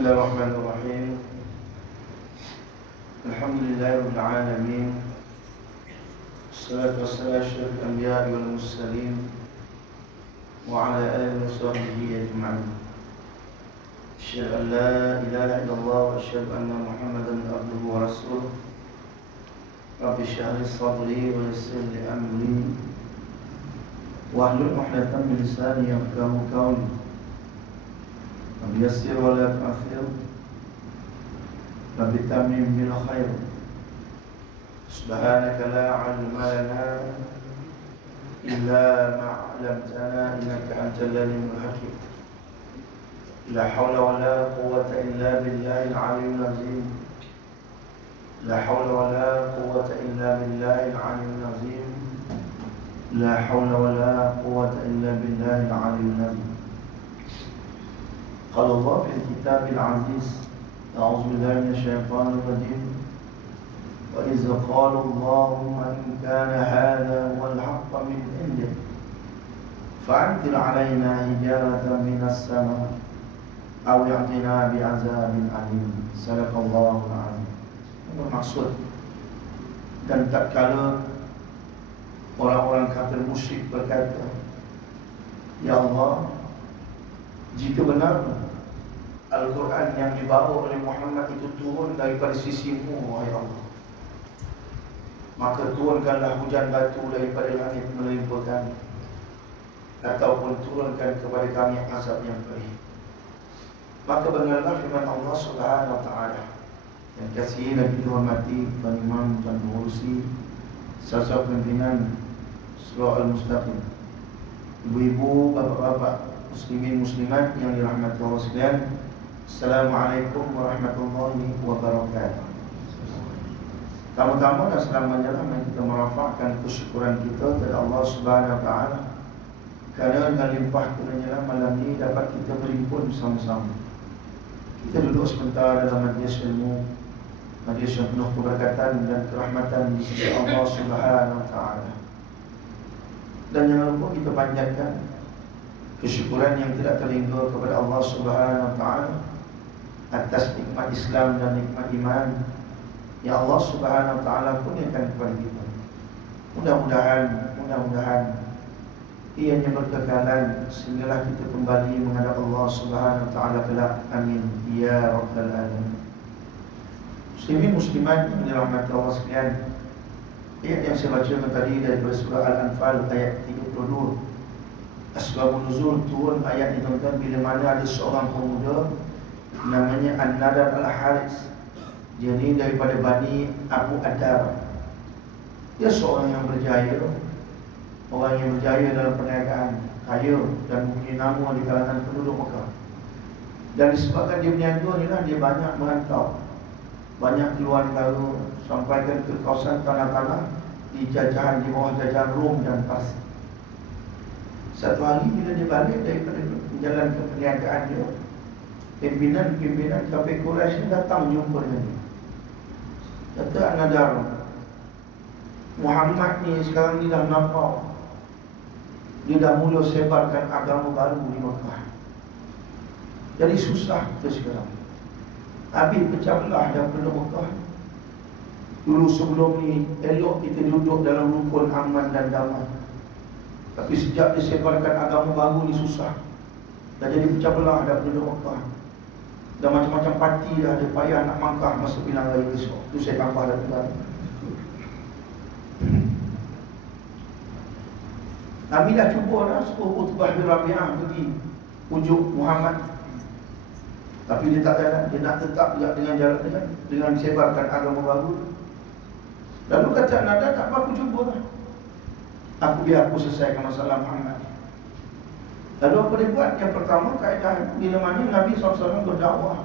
Bismillahirrahmanirrahim. Alhamdulillahirabbil alamin. Wassalatu wassalamu ala asyrafil anbiya'i wal mursalin wa ala alihi wa sahbihi ajma'in. Asyhadu an la ilaha illallah wa asyhadu anna Muhammadan abduhu wa rasuluh. Rabbi shrah li sadri wa yassir li amri wahlul 'uqdatam min lisani yafqahu qawli. Rabbi yassir wa la tu'athir, Rabbi tamim bil khair. Subhanaka la 'ilma lana illa ma 'allamtana innaka antal alimul hakim. La hawla wa la quwwata illa billahil 'aliyyil 'azim. La hawla wa la quwwata illa billahil 'aliyyil 'azim. La hawla wa la quwwata illa billahil 'aliyyil 'azim. Qala Allah fil kitabil aziz. A'udzu billahi minasyaitonir rajim. Wa iz qala Allahumma in kana hadha huwal haqqu min indik fa'amtir 'alaina hijaratan minas sama' aw i'tina bi'azabin alim. Sadaqallahul azim. Bermaksud, dan tak kala orang-orang kafir musyrik berkata, Ya Allah, jika benar Al-Quran yang dibawa oleh Muhammad itu turun daripada sisimu, wahai Allah, maka turunkanlah hujan batu daripada langit melimpahkan, ataupun turunkan kepada kami azab yang pedih. Maka benarlah firman Allah Subhanahu wa ta'ala yang kasih lagi dihormati Tuan Imam Tuan Pengurusi Sasar Pimpinan Surah Al-Mustaqim, ibu-ibu, bapak-bapak, muslimin muslimat yang dirahmati Allah sekalian, Assalamualaikum warahmatullahi wabarakatuh. Tama-tama dan selamanya kita merafakkan kesyukuran kita kepada Allah Subhanahu wa ta'ala, kerana dengan limpah kurnianya malam ini dapat kita berhimpun bersama-sama. Kita duduk sebentar dalam majlis ilmu, majlis yang penuh keberkatan dan kerahmatan di sisi Allah Subhanahu wa ta'ala. Dan jangan lupa kita panjatkan kesyukuran yang tidak terhingga kepada Allah Subhanahu wa ta'ala atas nikmat Islam dan nikmat iman yang Allah Subhanahu wa ta'ala kurniakan kepada kita. Mudah-mudahan ianya berkekalan sehinggalah kita kembali menghadap Allah Subhanahu wa ta'ala kelak. Amin ya rabbal alamin. Muslimin muslimat yang dirahmati Allah sekalian, ayat yang saya baca tadi daripada surah Al-Anfal ayat 32. Asbabun nuzul turun ayat ini tentang bila mana ada seorang pemuda namanya An-Nadar Al-Haris, dia ni daripada Bani Abu Adar. Dia seorang yang berjaya, orang yang berjaya dalam perniagaan, kaya dan mempunyai nama di kalangan penduduk Mekah. Dan disebabkan dia berniaga ni lah, dia banyak merantau, banyak keluar negara, sampaikan ke kawasan tanah-tanah di jajahan, di bawah jajahan Rom dan Parsi. Satu hari bila dia balik daripada menjalankan perniagaan dia, pimpinan kafir Quraisy datang jumpa dengan dia. Kata An-Nadar, Muhammad ni sekarang ni dah nampak, dia dah mula sebarkan agama baru di Mekah. Jadi susah kita sekarang. Habis pecah belah dah penduduk Mekah. Dulu sebelum ni elok kita duduk dalam rukun aman dan damai, tapi sejak disebarkan agama baru ni susah. Dah jadi pecah belah dah penduduk Mekah. Dah macam-macam parti dah ada, payah nak mangkah masa pilihan raya besok. Itu saya tambah dah tuan. Nabi dah cuba dah suruh Utbah bin Rabi'ah pergi pujuk Muhammad, tapi dia tak jalan. Dia nak tetap juga dengan jalan dengan sebarkan agama baru. Lalu kata Nada, tak apa, aku cuba lah. Biar aku selesaikan masalah Muhammad. Lalu apa dia buat? Yang pertama, kaedah bila mana Nabi SAW berdakwah,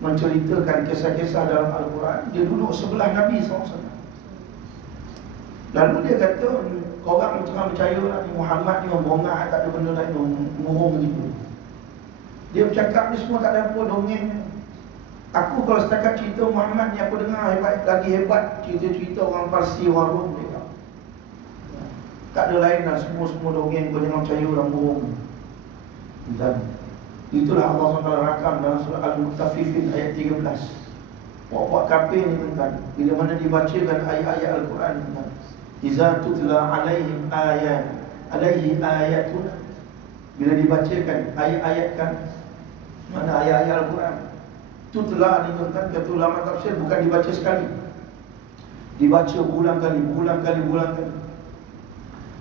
menceritakan kisah-kisah dalam Al-Quran, dia duduk sebelah Nabi SAW. Lalu dia kata, korang jangan percaya lah, Muhammad ni membongak, tak ada benda lain, murung begitu. Dia bercakap ni semua tak ada apa, dongeng. Aku kalau setakat cerita Muhammad ni aku dengar hebat, lagi hebat cerita-cerita orang Parsi, orang Rom dia. Tak ada lain lah, semua dongeng, kau jangan percaya orang bohong. Dan Itulah Allah SWT rakam dalam surah Al-Mutaffifin ayat 13. Puak-puak kafir ni tuan-tuan, bila mana dibacakan ayat-ayat Al-Quran tuan-tuan, iza tutla alaihi ayatun, bila dibacakan ayat-ayat kan, mana ayat-ayat Al-Quran tutla ni tuan-tuan, kata ulama tafsir, bukan dibaca sekali, dibaca berulang kali.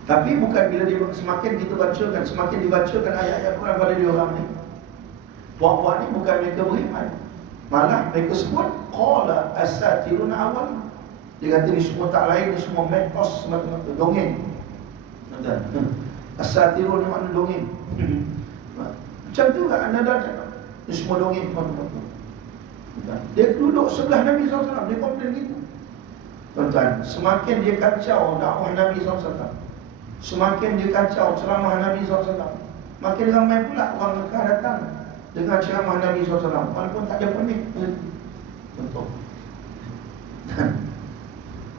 Tapi bukan bila semakin kita bacakan, semakin dibacakan ayat-ayat Quran pada dia orang ni, puak-puak ni bukan mereka beriman, malah mereka sebut qala asatirun awal. Dia kata ni semua tak lain, ni semua mitos, semata-mata dongeng. Asatirun ni makna dongeng. Macam tu kan anda dah cakap, ni semua dongeng semata-mata. Dia duduk sebelah Nabi SAW, dia komplain gitu. Tuan-tuan, semakin dia kacau dakwah Nabi SAW, semakin dia kacau ceramah Nabi SAW, makin ramai pula orang Mekah datang dengar ceramah Nabi SAW, walaupun tak ada permit. Contoh,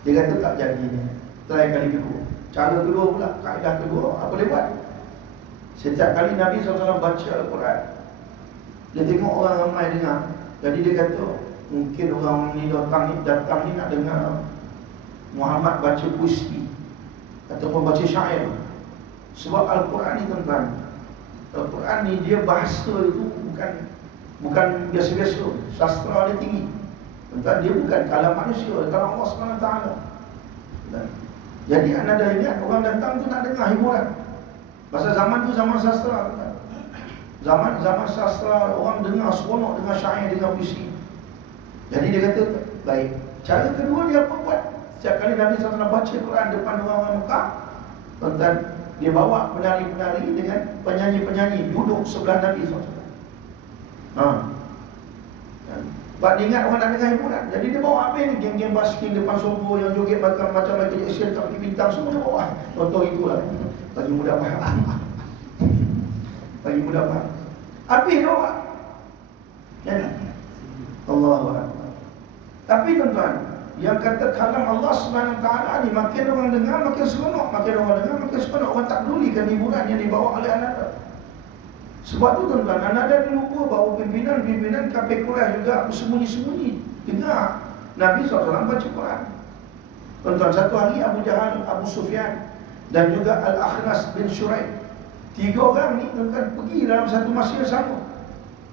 dia kata tak jadi ni, try kali kedua. Cara kedua pula, kaedah kedua, apa dia buat? Setiap kali Nabi SAW baca Al-Quran, dia tengok orang ramai dengar, jadi dia kata mungkin orang ni datang ni nak dengar Muhammad baca puisi ataupun baca syair. Sebab Al-Quran ni tuan-tuan, Al-Quran ni dia bahasa itu bukan biasa-biasa, sastra dia tinggi. Tuan-tuan, dia bukan kalam manusia, kalam Allah SWT. Jadi anda dah ingat orang datang tu nak dengar hiburan. Pasal zaman tu zaman sastra, tuan-tuan. Zaman sastra, orang dengar seronok, dengar syair, dengar puisi. Jadi dia kata baik. Cara kedua dia apa buat? Setiap kali Nabi SAW baca Quran depan orang Mekah, tuan-tuan, dia bawa penari-penari dengan penyanyi-penyanyi duduk sebelah Nabi SAW. Sebab dia ingat orang nak dengar hiburan. Jadi dia bawa apa ni? Geng-geng basking depan sobo yang joget macam Michael Jackson, tak pergi bintang, semua dia bawa. Contoh itulah. Bagi mudah faham. Bagi mudah faham. Habis dia bawa. Allahu Akbar. Tapi tuan-tuan, yang kata kalam Allah SWT ni, makin orang dengar makin seronok, orang tak pedulikan hiburan yang dibawa oleh anak. Sebab tu tuan-tuan, anak dia lupa bahawa pimpinan kafir Quraisy juga bersembunyi-sembunyi dengar Nabi SAW baca Quran. Tuan-tuan, satu hari Abu Jahal, Abu Sufyan dan juga Al-Akhnas bin Shuraih, 3 orang ni tuan-tuan pergi dalam satu masa yang sama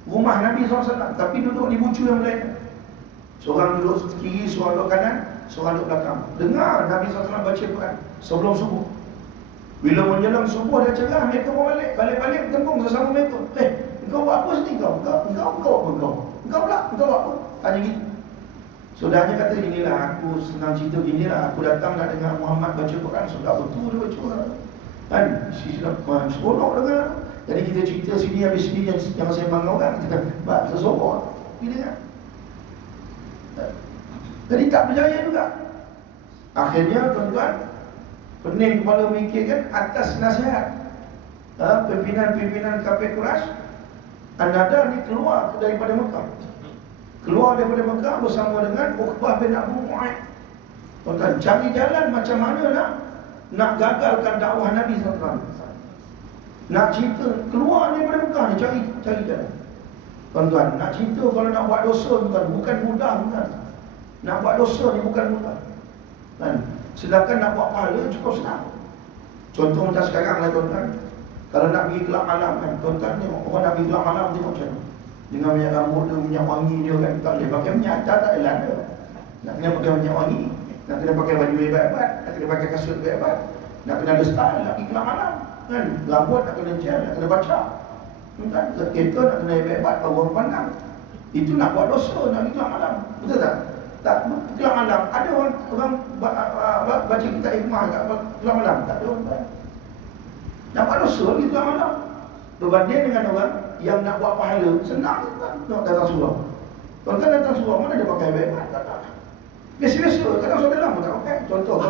rumah Nabi SAW, tapi duduk di bucu yang lain. Seorang duduk kiri, seorang duduk kanan, seorang duduk belakang. Dengar Nabi SAW baca Quran sebelum subuh. Bila menjelang subuh dia cegah mereka balik tembung sesama mereka. Engkau buat apa sini kau? Engkau buat apa? Tanya gitu. Sudahnya kata, inilah aku senang cerita ginilah, aku datang nak dengar Muhammad baca Quran. Sudah betul dia baca Quran. Kan? Seronok dengar. Jadi kita cerita sini habis sini yang saya bangga orang. Kita buat sesorok. Bila kan? Jadi tak berjaya juga. Akhirnya tuan-tuan, pening kepala memikirkan atas nasihat pimpinan kafir Quraisy, An-Nadar ni keluar daripada Mekah. Keluar daripada Mekah bersama dengan Uqbah bin Abu Mu'aid. Tuan-tuan, cari jalan macam mana nak gagalkan dakwah Nabi SAW. Nak cerita keluar daripada Mekah ni, cari jalan. Tuan-tuan, nak cerita kalau nak buat dosa tuan, bukan mudah tuan. Nak buat dosa ni bukan mudah. Kan? Sedangkan nak buat pahala cukup senang. Contoh macam sekarang lah tuan-tuan, kalau nak pergi gelap malam kan, tuan-tuan tengok orang nak pergi gelap malam tengok macam mana. Dengan minyak rambut dia, minyak wangi dia kan, tak boleh pakai minyak atas, tak elak dia. Nak kena pakai minyak wangi, nak kena pakai baju hebat-hebat, nak kena pakai kasut hebat-hebat, nak kena ada style, nak pergi gelap malam kan. Rambut nak kena gel, nak kena baca, kan? Kereta nak kena hebat-hebat, baru orang pandang. Itu nak buat dosa, nak pergi gelap malam. Betul tak? Tak, gelap malam. Ada orang baca kitab hikmah kat gelap malam? Tak ada orang. Nak buat dosa pergi gelap malam. Berbanding dengan orang yang nak buat pahala, senang kan? Nak datang surau. Tuan-tuan datang surau, mana dia pakai hebat? Tak. Biasa-biasa, kadang saudara pun tak pakai. Contoh.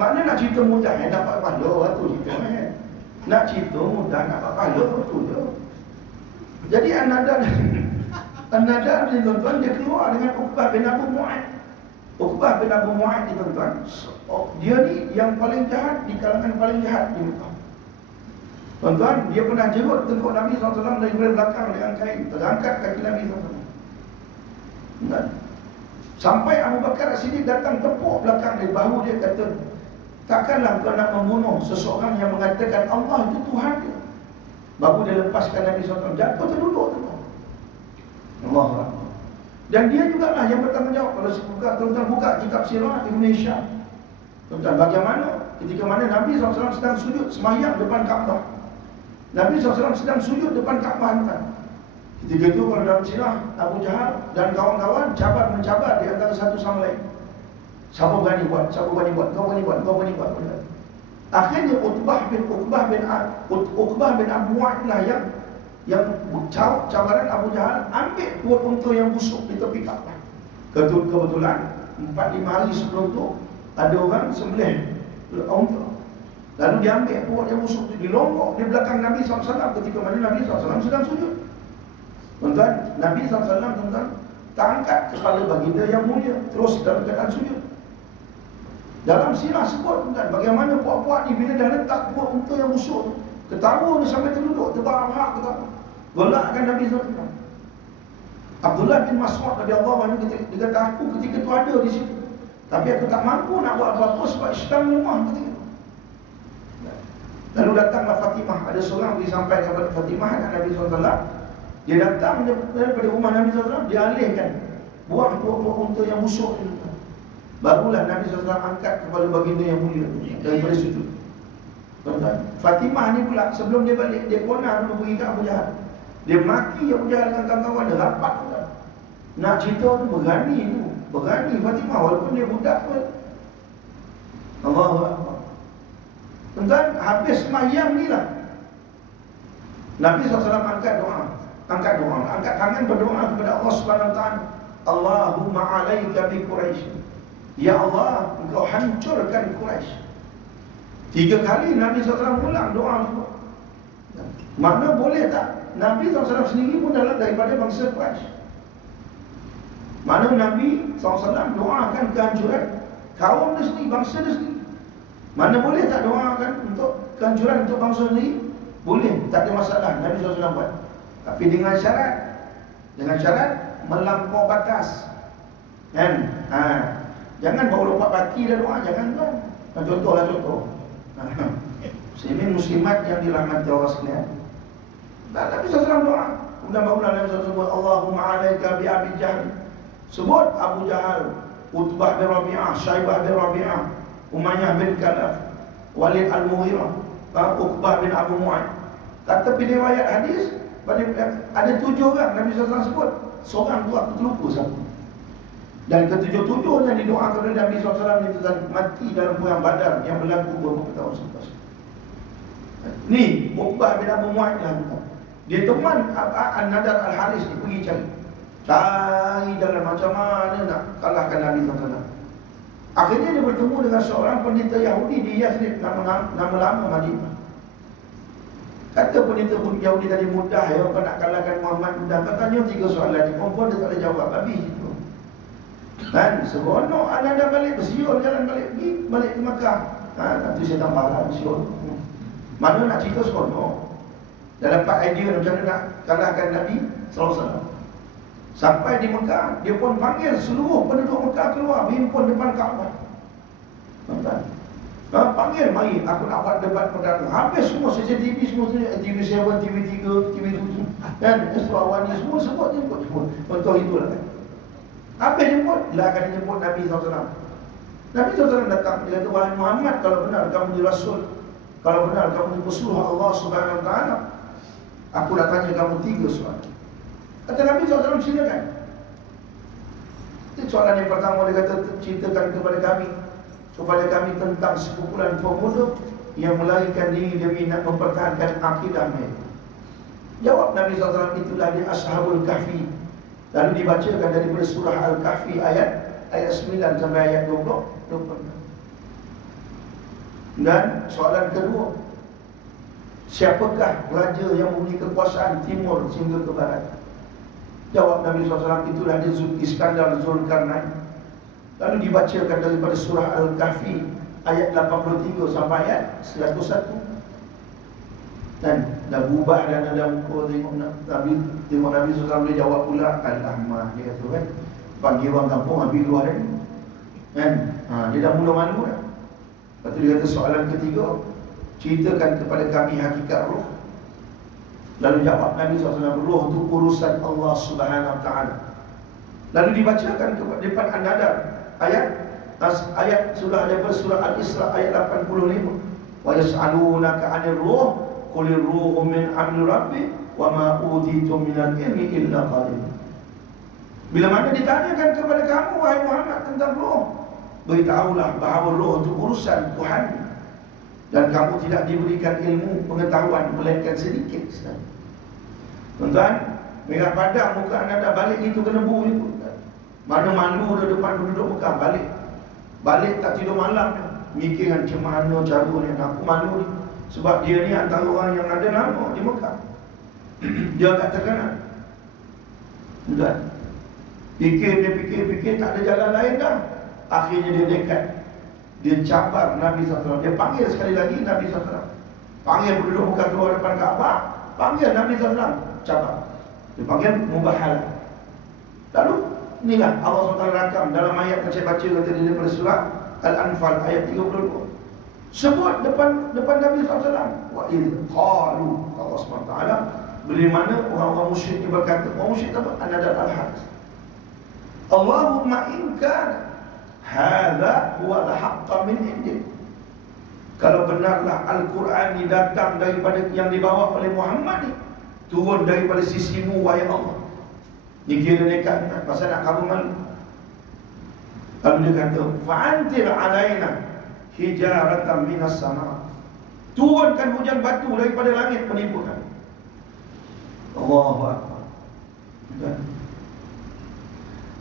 Makna nak cerita mudah, nak dapat pahala, tu cerita. Nak cerita mudah, nak dapat pahala, tu je. Jadi An-Nadar ni tuan-tuan, dia keluar dengan Uqbah bin Abu Mu'aid. Uqbah bin Abu Mu'aid ni tuan-tuan, dia ni yang paling jahat di kalangan paling jahat di Mekah. Tuan-tuan, dia pernah jerut tengkuk Nabi SAW daripada belakang dengan kain, terangkat kaki Nabi SAW. Tuan, sampai Abu Bakar As-Siddiq datang tepuk belakang dia, bahu dia kata, takkanlah kau nak membunuh seseorang yang mengatakan Allah itu Tuhan dia. Baru dia lepaskan Nabi SAW, jatuh terduduk tu. Allah Akbar. Dan dia jugalah yang bertanggungjawab. Kalau tuan-tuan buka kitab sirah Indonesia, tuan-tuan, bagaimana ketika mana Nabi SAW sedang sujud semayang depan Kaabah. Nabi SAW sedang sujud depan Kaabah, tuan. Ketika itu kalau dalam sirah, Abu Jahal dan kawan-kawan mencabar di antara satu sama lain. Siapa berani buat, siapa berani buat, kau berani buat, kau berani buat. Akhirnya Uqbah bin Abu Mu'ad lah yang cabaran Abu Jahal, ambil kuat unta yang busuk di tepi Kaabah. Kebetulan 4-5 hari sebelum tu ada orang sembelih unta. Lalu dia ambil kuat yang busuk tu, dilonggok di belakang Nabi SAW ketika mana Nabi SAW sedang sujud. Tuan-tuan, Nabi SAW, tuan-tuan, tak angkat kepala baginda yang mulia, terus dalam keadaan sujud. Dalam sirah sebut, tuan-tuan, bagaimana puak-puak ni bila dah letak kuat unta yang busuk, ketawa ni sampai terduduk, terbahak ketawa. Golakkan Nabi SAW. Abdullah bin Mas'ud radhiyallahu anhu dia kata, aku ketika tu ada di situ, tapi aku tak mampu nak buat apa-apa sebab Islam lemah ketika itu. Lalu datanglah Fatimah. Ada seorang disampaikan kepada Fatimah dan Nabi SAW. Dia datang daripada rumah Nabi SAW, dia alihkan, buang buah-buah unta yang busuk itu. Barulah Nabi SAW angkat kepala baginda yang mulia daripada sujud. Tuan-tuan, Fatimah ni pula sebelum dia balik, dia konah dulu pergi ke Abu Jahal. Dia maki Abu Jahal dengan kawan-kawan dia, rapat pula. Nak cerita tu berani tu, berani Fatimah walaupun dia budak pun. Allahu Akbar. Tuan-tuan, habis sembahyang ni lah Nabi SAW angkat tangan berdoa kepada Allah Subhanahu Wa Taala. Allahumma alaika bi Quraisy. Ya Allah, engkau hancurkan Quraisy. 3 kali Nabi SAW ulang doa itu. Mana boleh tak? Nabi SAW sendiri pun daripada bangsa Quraisy. Mana Nabi SAW doakan kehancuran kaum dia sendiri, bangsa dia sendiri. Mana boleh tak doakan untuk kehancuran untuk bangsa sendiri? Boleh, tak ada masalah. Nabi SAW buat. Tapi dengan syarat melampau batas. Kan? Jangan bawa lompat baki dah doa, jangan tu. Contohlah contoh. Muslimat yang dirahmati Allah sekalian. Dan Nabi SAW doa. Kemudian barulah Nabi SAW sebut Allahumma alaika bi Abi Jahl. Sebut Abu Jahal, Utbah bin Rabi'ah, Syaibah bin Rabi'ah, Umayyah bin Khalaf, Walid al-Mughirah, Uqbah bin Abu Mu'ad. Kata pilih riwayat hadis, ada 7 orang Nabi SAW sebut. Seorang tu aku terlupa siapa. Dan ke-7-7 yang didoakan oleh Nabi SAW itu mati dalam perang Badar yang berlaku beberapa tahun selepas. Ni Uqbah bin Abu Mu'ad lah. Dia teman An-Nadar Al-Haris ni pergi cari jalan macam mana nak kalahkan Nabi SAW. Akhirnya dia bertemu dengan seorang pendeta Yahudi di Yathrib, nama lama Madinah. Kata pendeta Yahudi tadi, mudah ya kau nak kalahkan Muhammad, mudah. Kau tanya 3 soalan ni, perempuan dia tak ada jawab, habis itu. Dan seronok anda balik, bersiul jalan balik ke Makkah. Nanti saya tambah lah bersiul. Mana nak cerita seronok. Dah dapat idea macam mana nak kalahkan Nabi SAW. Sampai di Mekah, dia pun panggil seluruh penduduk Mekah keluar, berhimpun depan Kaabah. Panggil, mari aku nak buat debat perdana. Habis semua CCTV, semua TV7, TV3, TV7 dan Eswawani semua sebut jemput. Contoh itulah kan. Habis jemput, lah akan jemput Nabi SAW. Nabi SAW datang, dia kata, wahai Muhammad, kalau benar kamu di Rasul, kalau benar kamu di pesuruh Allah Subhanahu Wa Taala, aku nak tanya kamu 3 soalan. Kata Nabi SAW, silakan. Soalan yang pertama dia kata, ceritakan kepada kami tentang sekumpulan pemuda yang melarikan diri demi nak mempertahankan akidah mereka. Jawab Nabi SAW, itulah dia Ashabul Kahfi. Lalu dibacakan daripada surah Al-Kahfi ayat 9 sampai ayat 20. Dan soalan kedua, siapakah raja yang mempunyai kekuasaan timur sehingga ke barat? Jawab Nabi SAW, itulah dia Iskandar Zulkarnain. Lalu dibacakan daripada surah Al-Kahfi ayat 83 sampai ayat 101. Dan dah berubah dan ada muka tengok Nabi SAW boleh jawab pula. Al-Ahmah dia kata kan, panggil orang kampung habis keluar dari kan. Dia dah mula malu dah. Lepas tu dia kata soalan ketiga, ceritakan kepada kami hakikat roh. Lalu jawab Nabi SAW, roh itu urusan Allah Subhanahu Wa Taala. Lalu dibacakan kepada depan An-Nadr ayat surah daripada surah Al-Isra ayat 85. Wa yas'alunaka 'anil ruh qulir ruhu min amri rabbi wa ma utitum minal ilmi illa qalil. Bila mana ditanyakan kepada kamu wahai Muhammad tentang roh, beritahulah bahawa roh itu urusan Tuhan dan kamu tidak diberikan ilmu pengetahuan melainkan sedikit sahaja. Tuan-tuan, merah padam muka anda dah balik itu ke lembu itu. Mana malu di depan penduduk Mekah, balik tak tidur malam, mikir macam mana caranya aku malu ni. Sebab dia ni antara orang yang ada nama di Mekah. Dia tak terkenal. Tuan, fikir tak ada jalan lain dah. Akhirnya dia dekat. Dia cabar Nabi SAW. Dia panggil sekali lagi Nabi SAW. Panggil penduduk Mekah keluar depan Kaabah. Panggil Nabi SAW. Cabar. Dia panggil mubahalah. Lalu inilah Allah SWT rakam dalam ayat yang saya baca kata dia daripada surah Al-Anfal ayat 32. Sebut depan Nabi SAW. Wa idh qalu, Allah SWT beri mana orang-orang musyrik ni berkata, orang musyrik apa? An-Nadr Al-Harith, Allahumma in kana hadha huwa al-haqqa min indik. Kalau benarlah Al-Quran ni datang daripada yang dibawa oleh Muhammad ni, turun daripada sisimu wahai Allah. Dia kira dekat pasal nak kamu malu. Lalu dia kata, fa'antir alaina hijaratan minas sama. Turunkan hujan batu daripada langit menipukan. Allahu Akbar.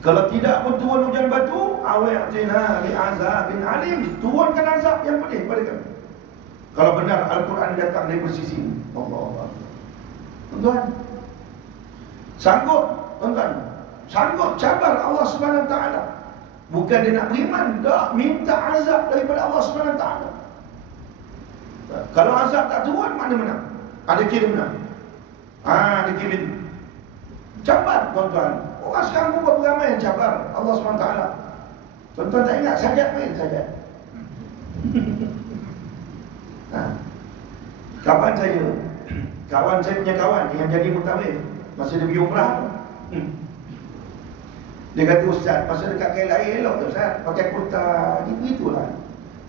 Kalau tidak pun turun hujan batu, awi'tina bi'azabin alim. Turunkan azab yang pedih pada kami. Kalau benar Al-Quran datang dari sisi Allahu Akbar. Tuan-tuan, sanggup cabar Allah Subhanahu Wa Taala. Bukan dia nak beriman, tak minta azab daripada Allah Subhanahu Wa Taala. Kalau azab tak turun, mana menang? Ada kira menang. Ada kira itu. Cabar tuan-tuan. Orang sekarang pun berapa ramai yang cabar Allah SWT. Tuan-tuan tak ingat sajat main sajat. Kawan saya punya kawan yang jadi mutawif masa dia pergi umrah. Dia kata, Ustaz, masa dekat KLIA elok tu Ustaz, pakai kurta gitu-gitulah.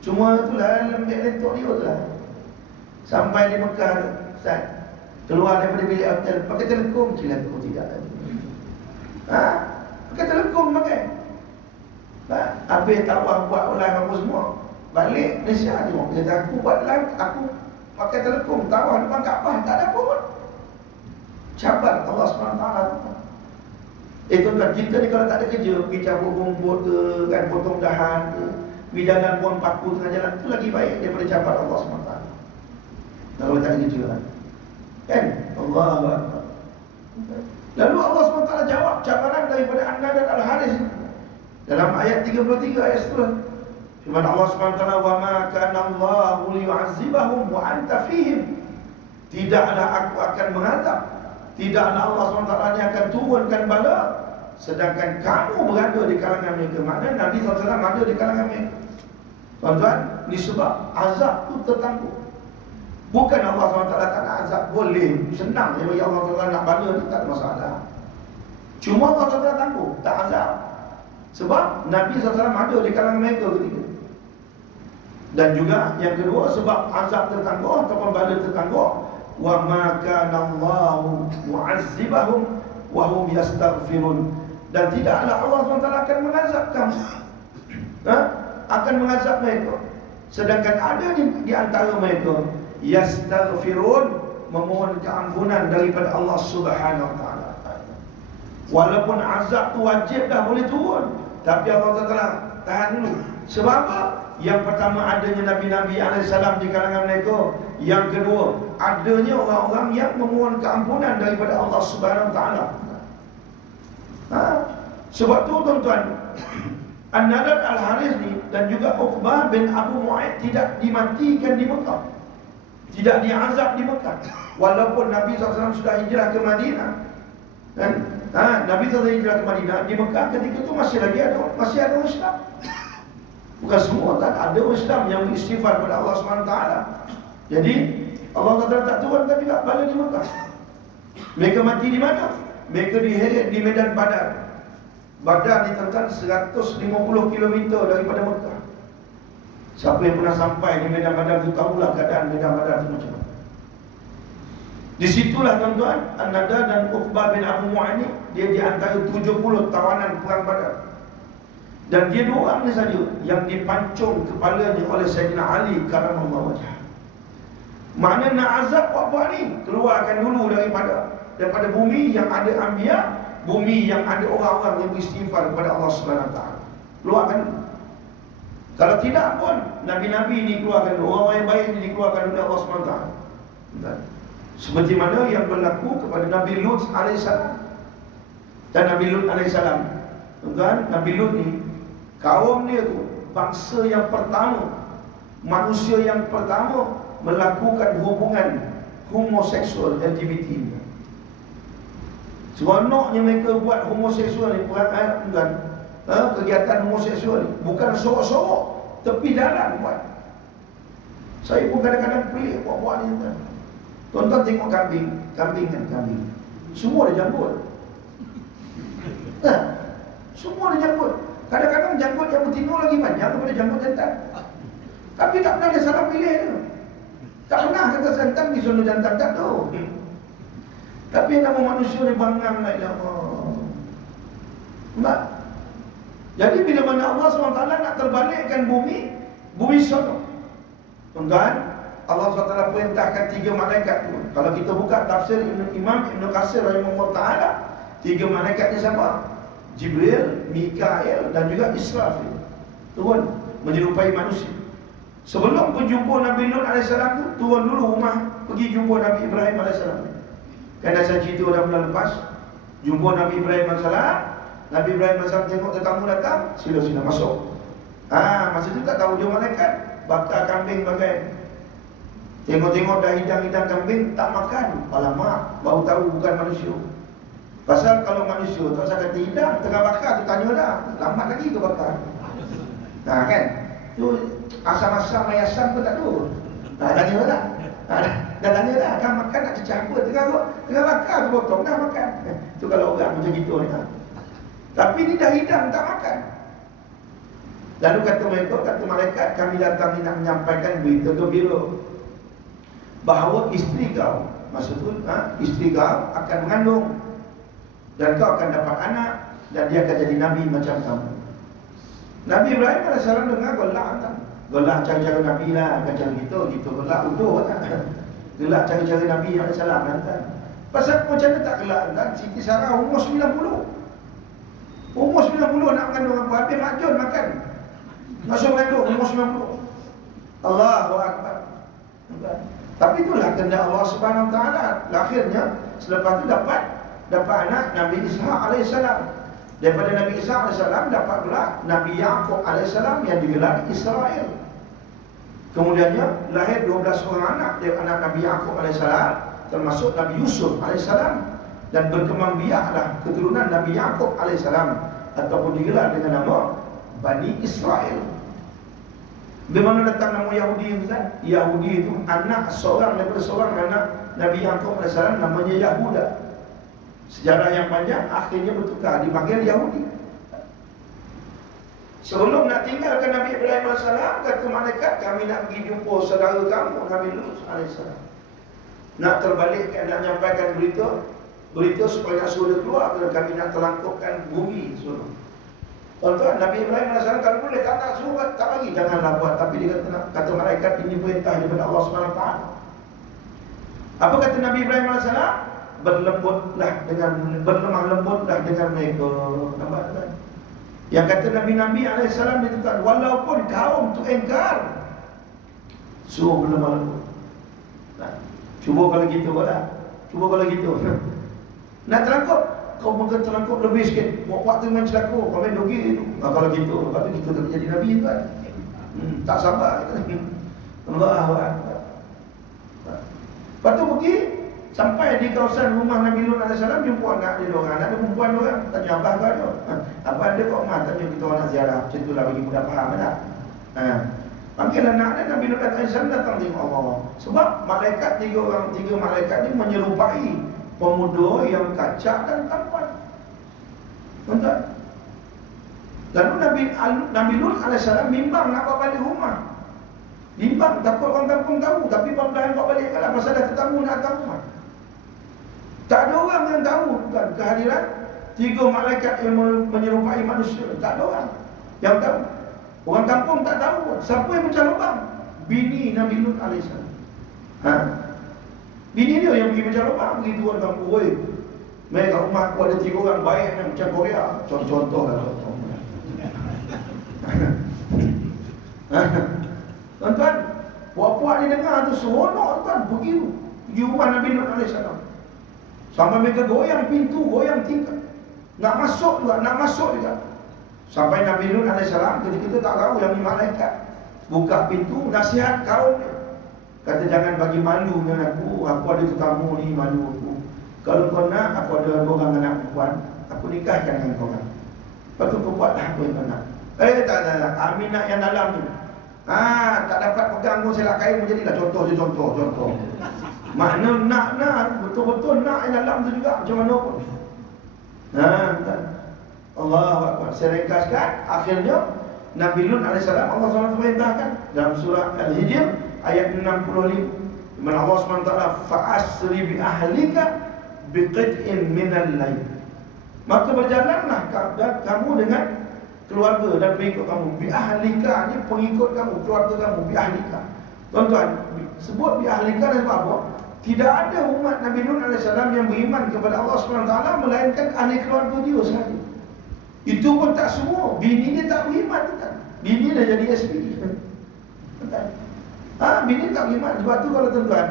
Cuma itulah lembek lentok dia tu lah. Sampai di Mekah, Ustaz, keluar daripada bilik hotel pakai telekom, cilaku tidak. Pakai telekom pakai. Habis tawaf buat live apa semua, balik Malaysia tengok. Dia kata, aku buat live, aku pakai telekom, tawaf depan Kaabah, tak ada apa pun. Cabar Allah SWT. Tuan-tuan, kita ni kalau tak ada kerja, pergi cabut rumput ke, kan, potong dahan ke, pergi jalan buang paku tengah jalan, itu lagi baik daripada cabar Allah SWT. Kalau tak ada kerja kan, Allah Akbar. Lalu Allah SWT jawab cabaran daripada An-Nadr Al-Harith dalam ayat 33 ayat seterusnya. Firman Allah SWT, wa ma kana Allahu liyu'azzibahum wa anta fihim. Tidaklah aku akan mengazab, tidaklah Allah SWT yang akan turunkan bala sedangkan kamu berada di kalangan mereka. Maknanya Nabi SAW ada di kalangan mereka. Tuan-tuan, ini sebab azab itu tertangguh. Bukan Allah SWT tak nak azab, boleh, senang je bagi Allah SWT nak bala ni, tak ada masalah. Cuma Allah SWT tangguh, tak azab. Sebab Nabi SAW ada di kalangan mereka ketika. Dan juga yang kedua, sebab azab tertangguh ataupun bala tertangguh, wa ma kana Allahu mu'azzibahum wa hum yastaghfirun. Dan tidaklah Allah SWT akan mengazab kamu, akan mengazab mereka sedangkan ada di antara mereka yastaghfirun, memohon keampunan daripada Allah Subhanahu Wa Taala. Walaupun azab tu wajib dah boleh turun, tapi Allah Taala tahan dulu. Sebab apa? Yang pertama adanya Nabi-Nabi alaihissalam di kalangan mereka. Yang kedua adanya orang-orang yang memohon keampunan daripada Allah Subhanahu Wa Taala. Sebab tu tuan-tuan, An-Nadr Al-Harith ni dan juga Uqbah bin Abu Mu'aid tidak dimatikan di Mekah. tidak diazab di Mekah. Walaupun Nabi SAW sudah hijrah ke Madinah, kan? Nabi SAW hijrah ke Madinah, di Mekah ketika itu masih ada orang Islam. Bukan semua, kan? Ada orang Islam yang beristighfar kepada Allah SWT. Jadi Allah SWT tak turunkan juga bala di Mekah. Mereka mati di mana? Mereka di medan Badar. Badar ditentang 150 km daripada Mekah. Siapa yang pernah sampai di medan Badar itu tahulah keadaan medan Badar itu macam mana. Disitulah tuan-tuan, An-Nadar dan Uqbah bin Abu Mu'ani, dia di antara 70 tawanan perang Badar. Dan dia dua orang ni saja yang dipancung kepalanya oleh Sayyidina Ali karamallahu wajhah. Makna nak azab apa ni? Keluarkan dulu daripada bumi yang ada anbiya, bumi yang ada orang-orang yang beristighfar kepada Allah Subhanahu Wa Taala. Keluarkan dulu. Kalau tidak pun nabi-nabi ini keluarkan dulu, orang yang baik ini dikeluarkan oleh Allah Subhanahu Wa Taala. Seperti mana yang berlaku kepada Nabi Lut alaihissalam dan Nabi Lut alaihissalam. Tuan, Nabi Lut ni kaum dia tu bangsa yang pertama, manusia yang pertama melakukan hubungan homoseksual LGBT. Seronoknya mereka buat homoseksual ni, kegiatan homoseksual ni bukan sorok-sorok tepi jalan buat. Saya pun kadang-kadang pelik buat ni kan. Tuan-tuan tengok kambing kan. Semua dia janggut. Semua dia janggut. Kadang-kadang janggut yang betina lagi panjang daripada janggut jantan. Tapi tak pernah dia salah pilih tu. Tak pernah kata jantan di zona jantan, tak tu. Tapi nama manusia ni bangang lah, ya Allah. Jadi bila mana Allah SWT nak terbalikkan bumi sono, tuan-tuan, Allah SWT perintahkan 3 malaikat tu. Kalau kita buka tafsir Imam Ibn Qasir rahimahullah ta'ala, 3 malaikat ni siapa? Jibril, Mikail dan juga Israfil. Turun menyerupai manusia. Sebelum berjumpa Nabi Lut AS tu, turun dulu rumah, pergi jumpa Nabi Ibrahim AS. Kan saya cerita dah bulan lepas, jumpa Nabi Ibrahim AS. Nabi Ibrahim AS tengok tetamu datang, sila masuk. Masa tu tak tahu dia malaikat, bakar kambing bagai. Tengok-tengok dah hidang-hidang kambing, tak makan. Alamak, baru tahu bukan manusia. Pasal kalau manusia, tak usah kata hidang, tengah bakar tu tanya dah, lambat lagi ke bakar? Kan? Tu asam-asam mayasam pun tak tahu. Tanya dah. Dah tanya dah, kan makan nak cecah apa? Tengah bakar tu potong dah makan. Tu kalau orang macam gitu ni. Tapi ni dah hidang, tak makan. Lalu kata malaikat, kami datang ni nak menyampaikan berita gembira bahawa isteri kau, maksud tu isteri kau akan mengandung dan kau akan dapat anak dan dia akan jadi nabi macam kamu. Nabi Ibrahim AS dengar golak cara-cara Nabi lah, macam gitu golak uduh kan. Gelak cara-cara Nabi AS kan. Pasal macam mana tak gelak kan? Siti Sarah umur 90. Umur 90 nak mengandung apa? Habis majun makan. Masuk mengandung umur 90. Allahu Akbar. Tapi itulah kehendak Allah Subhanahu Wa Taala. Akhirnya selepas itu dapat anak Nabi Isa alaihissalam. Daripada Nabi Isa alaihissalam dapat pula Nabi Yaqub alaihissalam yang digelar Israel. Kemudiannya lahir 12 orang anak dari anak Nabi Yaqub alaihissalam, termasuk Nabi Yusuf alaihissalam, dan berkembang biaklah keturunan Nabi Yaqub alaihissalam ataupun digelar dengan nama Bani Israel. Di mana datang nama Yahudi Ustaz? Yahudi itu daripada seorang anak Nabi Yaqub alaihissalam, namanya Yahuda. Sejarah yang panjang akhirnya bertukar dipanggil Yahudi. Sebelum nak tinggalkan Nabi Ibrahim AS, kata malaikat, kami nak pergi jumpa saudara kamu Nabi Lut AS. Nak terbalikkan, nak menyampaikan berita supaya nak suruh keluar, kerana kami nak terlangkupkan bumi suruh. Tuan-tuan, Nabi Ibrahim AS kalau boleh tak suruh, tak bagi, janganlah buat. Tapi dia kata malaikat, ini perintah daripada Allah SWT. Apa kata Nabi Ibrahim AS? Berlemah lembutlah dengan mereka. Nampak kan? Yang kata Nabi-Nabi alaihissalam dia kata, walaupun kaum tu engkar, suruh berlemah lembut. Cuba kalau gitu lah. Cuba kalau gitu. Nak terangkap, kau mungkin terangkap lebih sikit. Waktu main celaka, kau main dogi itu. Kalau gitu, lepas tu kita tak jadi Nabi kan. Tak sabar. Allahu Akbar. Lepas tu pergi sampai di kawasan rumah Nabi Lut AS, jumpa anak dia orang, anak dia perempuan orang. Tanya abah kau ada? Apa ada kau mah? Tanya kita orang nak ziarah. Macam itulah bagi budak faham tak? Panggil anak dia, Nabi Lut AS datang tengok Allah. Sebab malaikat tiga malaikat ni menyerupai pemuda yang kacak dan tampan. Tuan-tuan. Lalu Nabi Lut AS bimbang nak bawa balik rumah. Bimbang, takut orang kampung tahu. Tapi perlahan bawa balik lah, pasal ada tetamu nak datang rumah. Tak ada orang yang tahu kan, kehadiran tiga malaikat yang menyerupai manusia. Tak ada orang yang tahu. Orang kampung tak tahu. Siapa yang pecah lubang? Bini Nabi Lut AS. Bini dia yang pergi pecah lubang. Pergi tuan kampung, oi, mai kat rumah aku ada tiga orang baik macam Korea. Contoh lah. Tuan-tuan, puak-puak ni dengar tu seronok tuan, pergi rumah Nabi Lut AS. Sampai mereka goyang pintu, goyang tingkap. Nak masuk juga. Sampai Nabi Lut AS ketika itu tak tahu yang ni malaikat. Buka pintu, nasihat kaum dia. Kata jangan bagi malu dengan aku ada tetamu ni, malu aku. Kalau kau nak, aku ada orang anak perempuan, aku nikahkan dengan kau orang. Lepas tu kau buatlah apa yang kau nak. Tak. Aminah yang dalam ni. Tak dapat pegang pun selak kain pun jadilah. Contoh. Makna nak betul-betul nak yang dalam tu juga macam mana pun. Allahu Akbar. Saya ringkaskan, akhirnya Nabi Lut AS Allah SWT perintahkan dalam surah Al-Hijr ayat 65. Mana Allah SWT fa'asri bi ahlika biqit'in minal lail. Maka berjalanlah kamu dengan keluarga dan pengikut kamu. Bi ahlika ni pengikut kamu, keluarga kamu, bi ahlika. Tuan-tuan, sebut bi ahlika sebab apa? Tidak ada umat Nabi Lut AS yang beriman kepada Allah SWT melainkan ahli keluarga dia sahaja. Itu pun tak semua. Bini dia tak beriman kan? Bini dah jadi SP. Bini tak beriman. Sebab tu kalau tuan-tuan,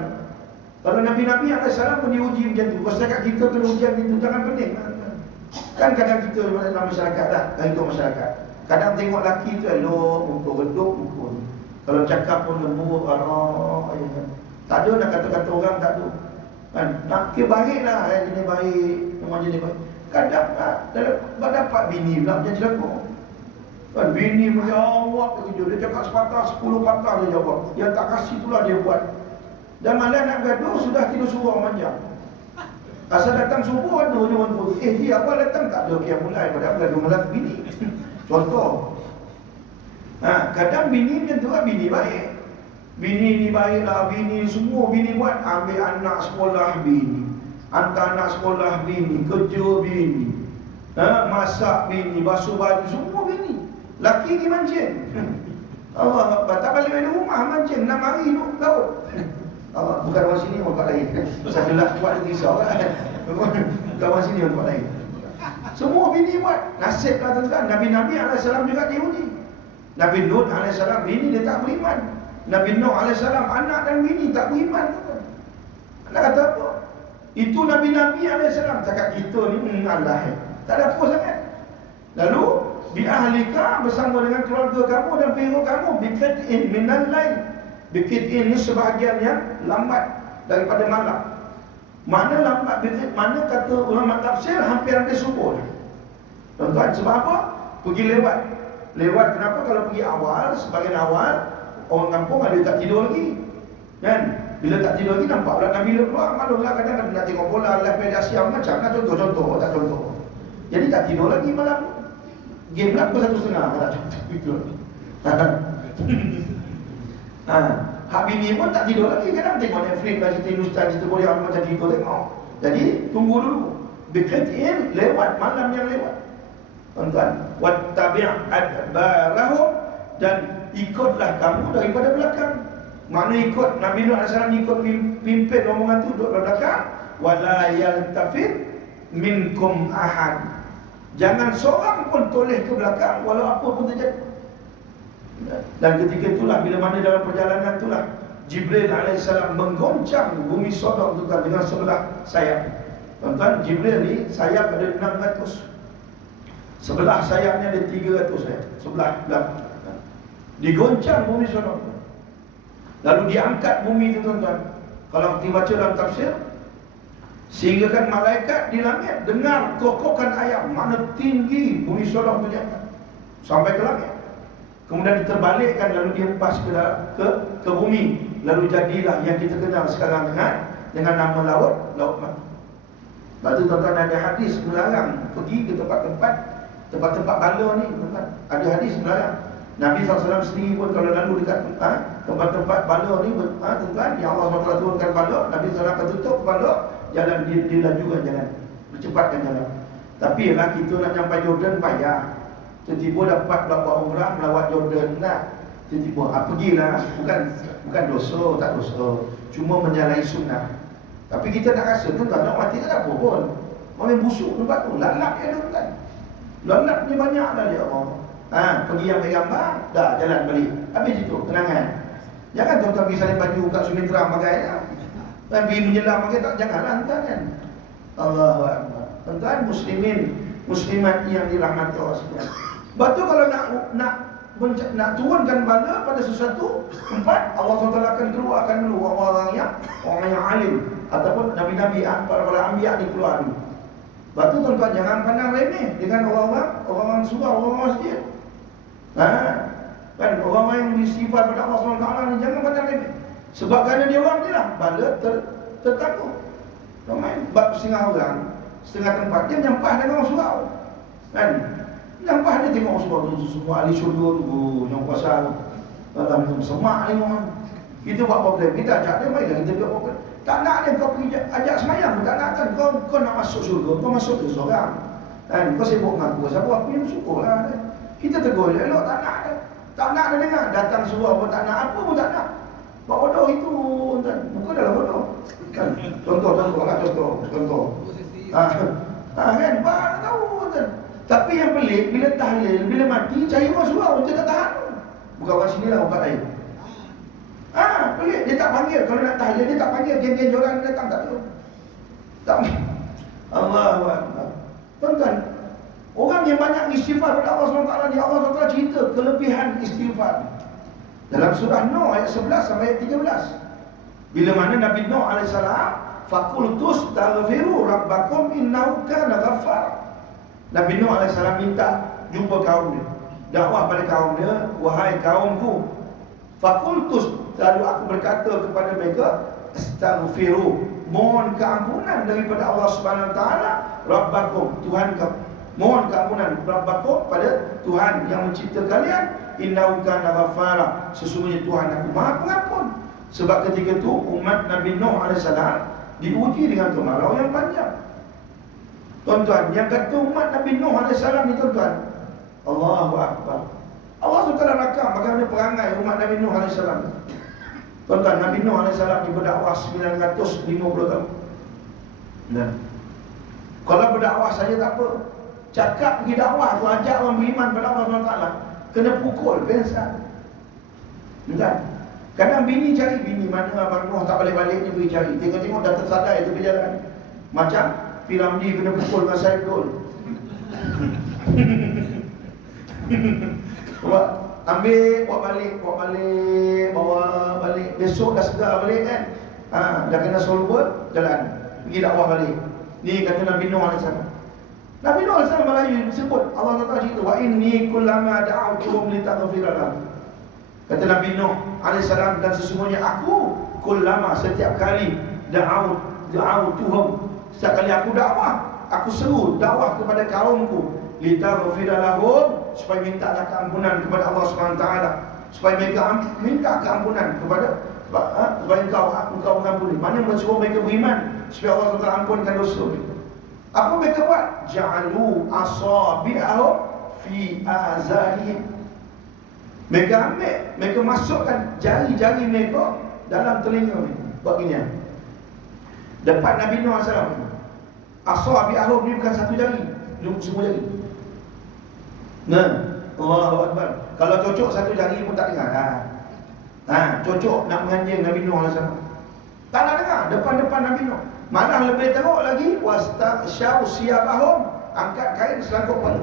kalau Nabi-Nabi AS pun diuji macam tu. Kalau setakat kita kena ujian itu, jangan pening. Kan kadang kita dalam masyarakat lah, ikut masyarakat. Kadang tengok lelaki tu elok, muka redup, muka. Kalau cakap pun lembut, tak ada nak kata-kata orang, tak ada. Kan? Nak baik lah, jenis baik, memang jenis baik. Kadang dapat bini pula macam celaka. Kan bini menjawab dia cakap sepatah, 10 patah dia jawab. Yang tak kasih itulah dia buat. Dan malam nak gaduh, sudah tidur suruh manjang. Asal datang subuh ada orang pun. Dia awal datang tak ada yang mulai pada gaduh malam bini. Contoh. Kadang bini macam tu lah, bini baik. Bini ni baiklah, bini semua bini buat. Ambil anak sekolah bini, hantar anak sekolah bini, kerja bini, masak bini, basuh baju, semua bini. Laki ni mancing. Allah, tak balik rumah mancing, 6 hari duduk laut. Allah, bukan orang sini, orang tempat lain. Saya gelap buat dia risau kan. Bukan orang sini, orang tempat lain. Semua bini buat. Nasib lah tuan-tuan. Nabi-Nabi AS juga diuji. Nabi Lut AS bini dia tak beriman. Nabi Nuh AS anak dan bini tak beriman. Nak kata apa? Itu Nabi-Nabi AS. Cakap kita ni Allah. Tak ada apa sangat. Lalu bi ahlika bersama dengan keluarga kamu dan pengikut kamu biqit'in minal lail. Biqit'in ni sebahagian yang lambat daripada malam. Mana lambat biqit, mana kata ulama tafsir hampir subuh. Tuan-tuan, sebab apa? Pergi lewat. Kenapa? Kalau pergi awal, sebagian awal orang kampung ada tak tidur lagi. Kan? Bila tak tidur lagi nampak pula Nabi Lut keluar. Maklumlah kadang-kadang nak tengok bola, live media siang macam lah contoh-contoh, tak contoh. Jadi tak tidur lagi malam. Game lah pukul 1:30 tak contoh itu. Hak bini pun tak tidur lagi. Kadang tengok Netflix lah, cerita Hindustan, cerita Korea macam kita tengok. Jadi tunggu dulu. Biqit'in lewat, malam yang lewat. Tuan-tuan, wattabi' adbarahum, dan ikutlah kamu daripada belakang. Mana ikut? Nabi Nuh AS ikut pimpin rombongan tu duduk belakang. Wala yaltafit minkum ahad. Jangan seorang pun toleh ke belakang walau apa pun terjadi. Dan ketika itulah, bila mana dalam perjalanan itulah Jibril AS menggoncang bumi Sodom itu dengan sebelah sayap. Tuan-tuan, Jibril ni sayap ada 600. Sebelah sayapnya ada 300 sayap. Sebelah belakang. Digoncang bumi Sodom. Lalu diangkat bumi itu tuan-tuan. Kalau kita baca dalam tafsir, sehingga kan malaikat di langit dengar kokokan ayam, mana tinggi bumi solah berjalan sampai ke langit. Kemudian diterbalikkan, lalu dihempas ke bumi. Lalu jadilah yang kita kenal sekarang dengan nama laut mati. Lepas tu tuan-tuan, ada hadis melarang pergi ke tempat-tempat bala ni, tuan-tuan. Ada hadis melarang. Nabi SAW sendiri pun kalau lalu dekat tempat-tempat bala ni, tuan-tuan, yang Allah SWT turunkan bala, Nabi SAW akan tutup bala, jalan dilajukan jalan, percepatkan jalan. Tapi lah kita nak sampai Jordan payah. Tiba-tiba dapat buat umrah melawat Jordan lah. Tiba-tiba pergilah, bukan dosa, tak dosa, cuma menyalahi sunnah. Tapi kita nak rasa tu tak nak mati tak apa pun. Orang busuk tempat tu, lalap dia tu kan. Lalap ni banyak dah dia Allah. Pergi ambil gambar, dah jalan balik. Habis itu, kenangan. Jangan tuan-tuan pergi salin baju kat Sumitra pakai ya. Dan pergi menyelam pakai tak, janganlah tuan kan. Allahu Akbar. Tuan-tuan, muslimat yang dirahmati Allah sekalian. Batu kalau nak turunkan bala pada sesuatu tempat, Allah SWT akan keluarkan dulu orang yang alim ataupun nabi-nabi, para anbiya dikeluar dulu. Batu tuan-tuan, jangan pandang remeh dengan orang surau, orang masjid. Kan orang yang bersifat pada Allah SWT ni, jangan pandang remeh. Sebab kerana dia orang ni lah bala tertakut. Ramai bab setengah tempat dia menyampah dengan orang surau. Kan? Nampak dia tengok semua ahli syurga tu yang kuasa dalam semak ni orang. Kita buat problem, kita ajak dia, marilah kita buat problem. Tak nak dia kau pergi ajak semayang, tak nak kan kau nak masuk syurga, kau masuk ke seorang. Kan kau sibuk mengaku siapa, aku yang syukurlah dia. Kita tegur elok, tak nak dia. Tak nak dia dengar, datang suruh pun tak nak, apa pun tak nak. Buat bodoh itu kan, bukan dalam bodoh. Kan contoh lah, contoh. Kan baru tahu kan. Tapi yang pelik, bila tahlil, bila mati, cari orang surau, dia tak tahan. Bukan orang sini lah, orang lain. Pelik, dia tak panggil. Kalau nak tahlil, dia tak panggil. Geng-geng orang datang, tak tahu. Tak panggil. Allahu Akbar. Tuan-tuan, orang yang banyak istighfar pada Allah SWT ni, Allah SWT cerita kelebihan istighfar. Dalam surah Nuh ayat 11 sampai ayat 13. Bila mana Nabi Nuh AS, Fakultus taghfiru rabbakum innahu kana ghaffar. Nabi Nuh AS minta jumpa kaum dia, dakwah pada kaum dia, wahai kaumku, fakultus, lalu aku berkata kepada mereka, astaghfiru, mohon keampunan daripada Allah Subhanahu Wa Taala, rabbakum, Tuhan kamu, mohon keampunan rabbakum pada Tuhan yang mencipta kalian, innahu kana ghaffara, sesungguhnya Tuhan aku Maha Pengampun. Sebab ketika itu umat Nabi Nuh AS diuji dengan kemarau yang panjang. Tuan-tuan, yang kata umat Nabi Nuh AS ni tuan-tuan, Allahu Akbar. Allah SWT rakam bagaimana perangai umat Nabi Nuh AS. Tuan-tuan, Nabi Nuh AS ni berdakwah 950 tahun. Dan kalau berdakwah saja tak apa, cakap pergi dakwah tu, ajak orang beriman pada Allah SWT, kena pukul, pensan. Kan? Kadang bini cari, bini mana Abang Nuh tak balik-balik ni pergi cari. Tengok-tengok dah tersadai itu berjalan. Macam Piramdi kena pukul dengan Saiful. Ambil, bawa balik. Besok dah segar balik kan. Dah kena solver, jalan. Pergi dakwah balik. Ni kata Nabi Nuh AS. Nabi Nuh AS Melayu sebut, Allah Ta'ala cerita, wa inni kullama da'autuhum litaghfira lahum. Kata Nabi Nuh AS, dan sesungguhnya aku kullama, setiap kali da'autuhum, setiap kali aku dakwah, aku seru dakwah kepada kaumku, litaghfira lahum, supaya mintalah keampunan kepada Allah SWT, supaya mereka minta keampunan kepada supaya engkau mengampuni. Mana mensuruh mereka beriman supaya Allah SWT ampunkan dosa mereka. Apa mereka buat? Ja'alu asabi'ahum fi azanihim. Mereka ambil, mereka masukkan jari-jari mereka dalam telinga mereka. Buat gini ya. Depan Nabi Nuh AS, asabi'ahum ni bukan satu jari, semua jari. Nah, Allahu Akbar. Kalau cocok satu jari pun tak dengar. Cocok nak menganjing Nabi Nuh AS. Tak nak dengar depan-depan Nabi Nuh. Malah lebih teruk lagi, wastaghsyaw siyabahum, angkat kain selangkuk kepala.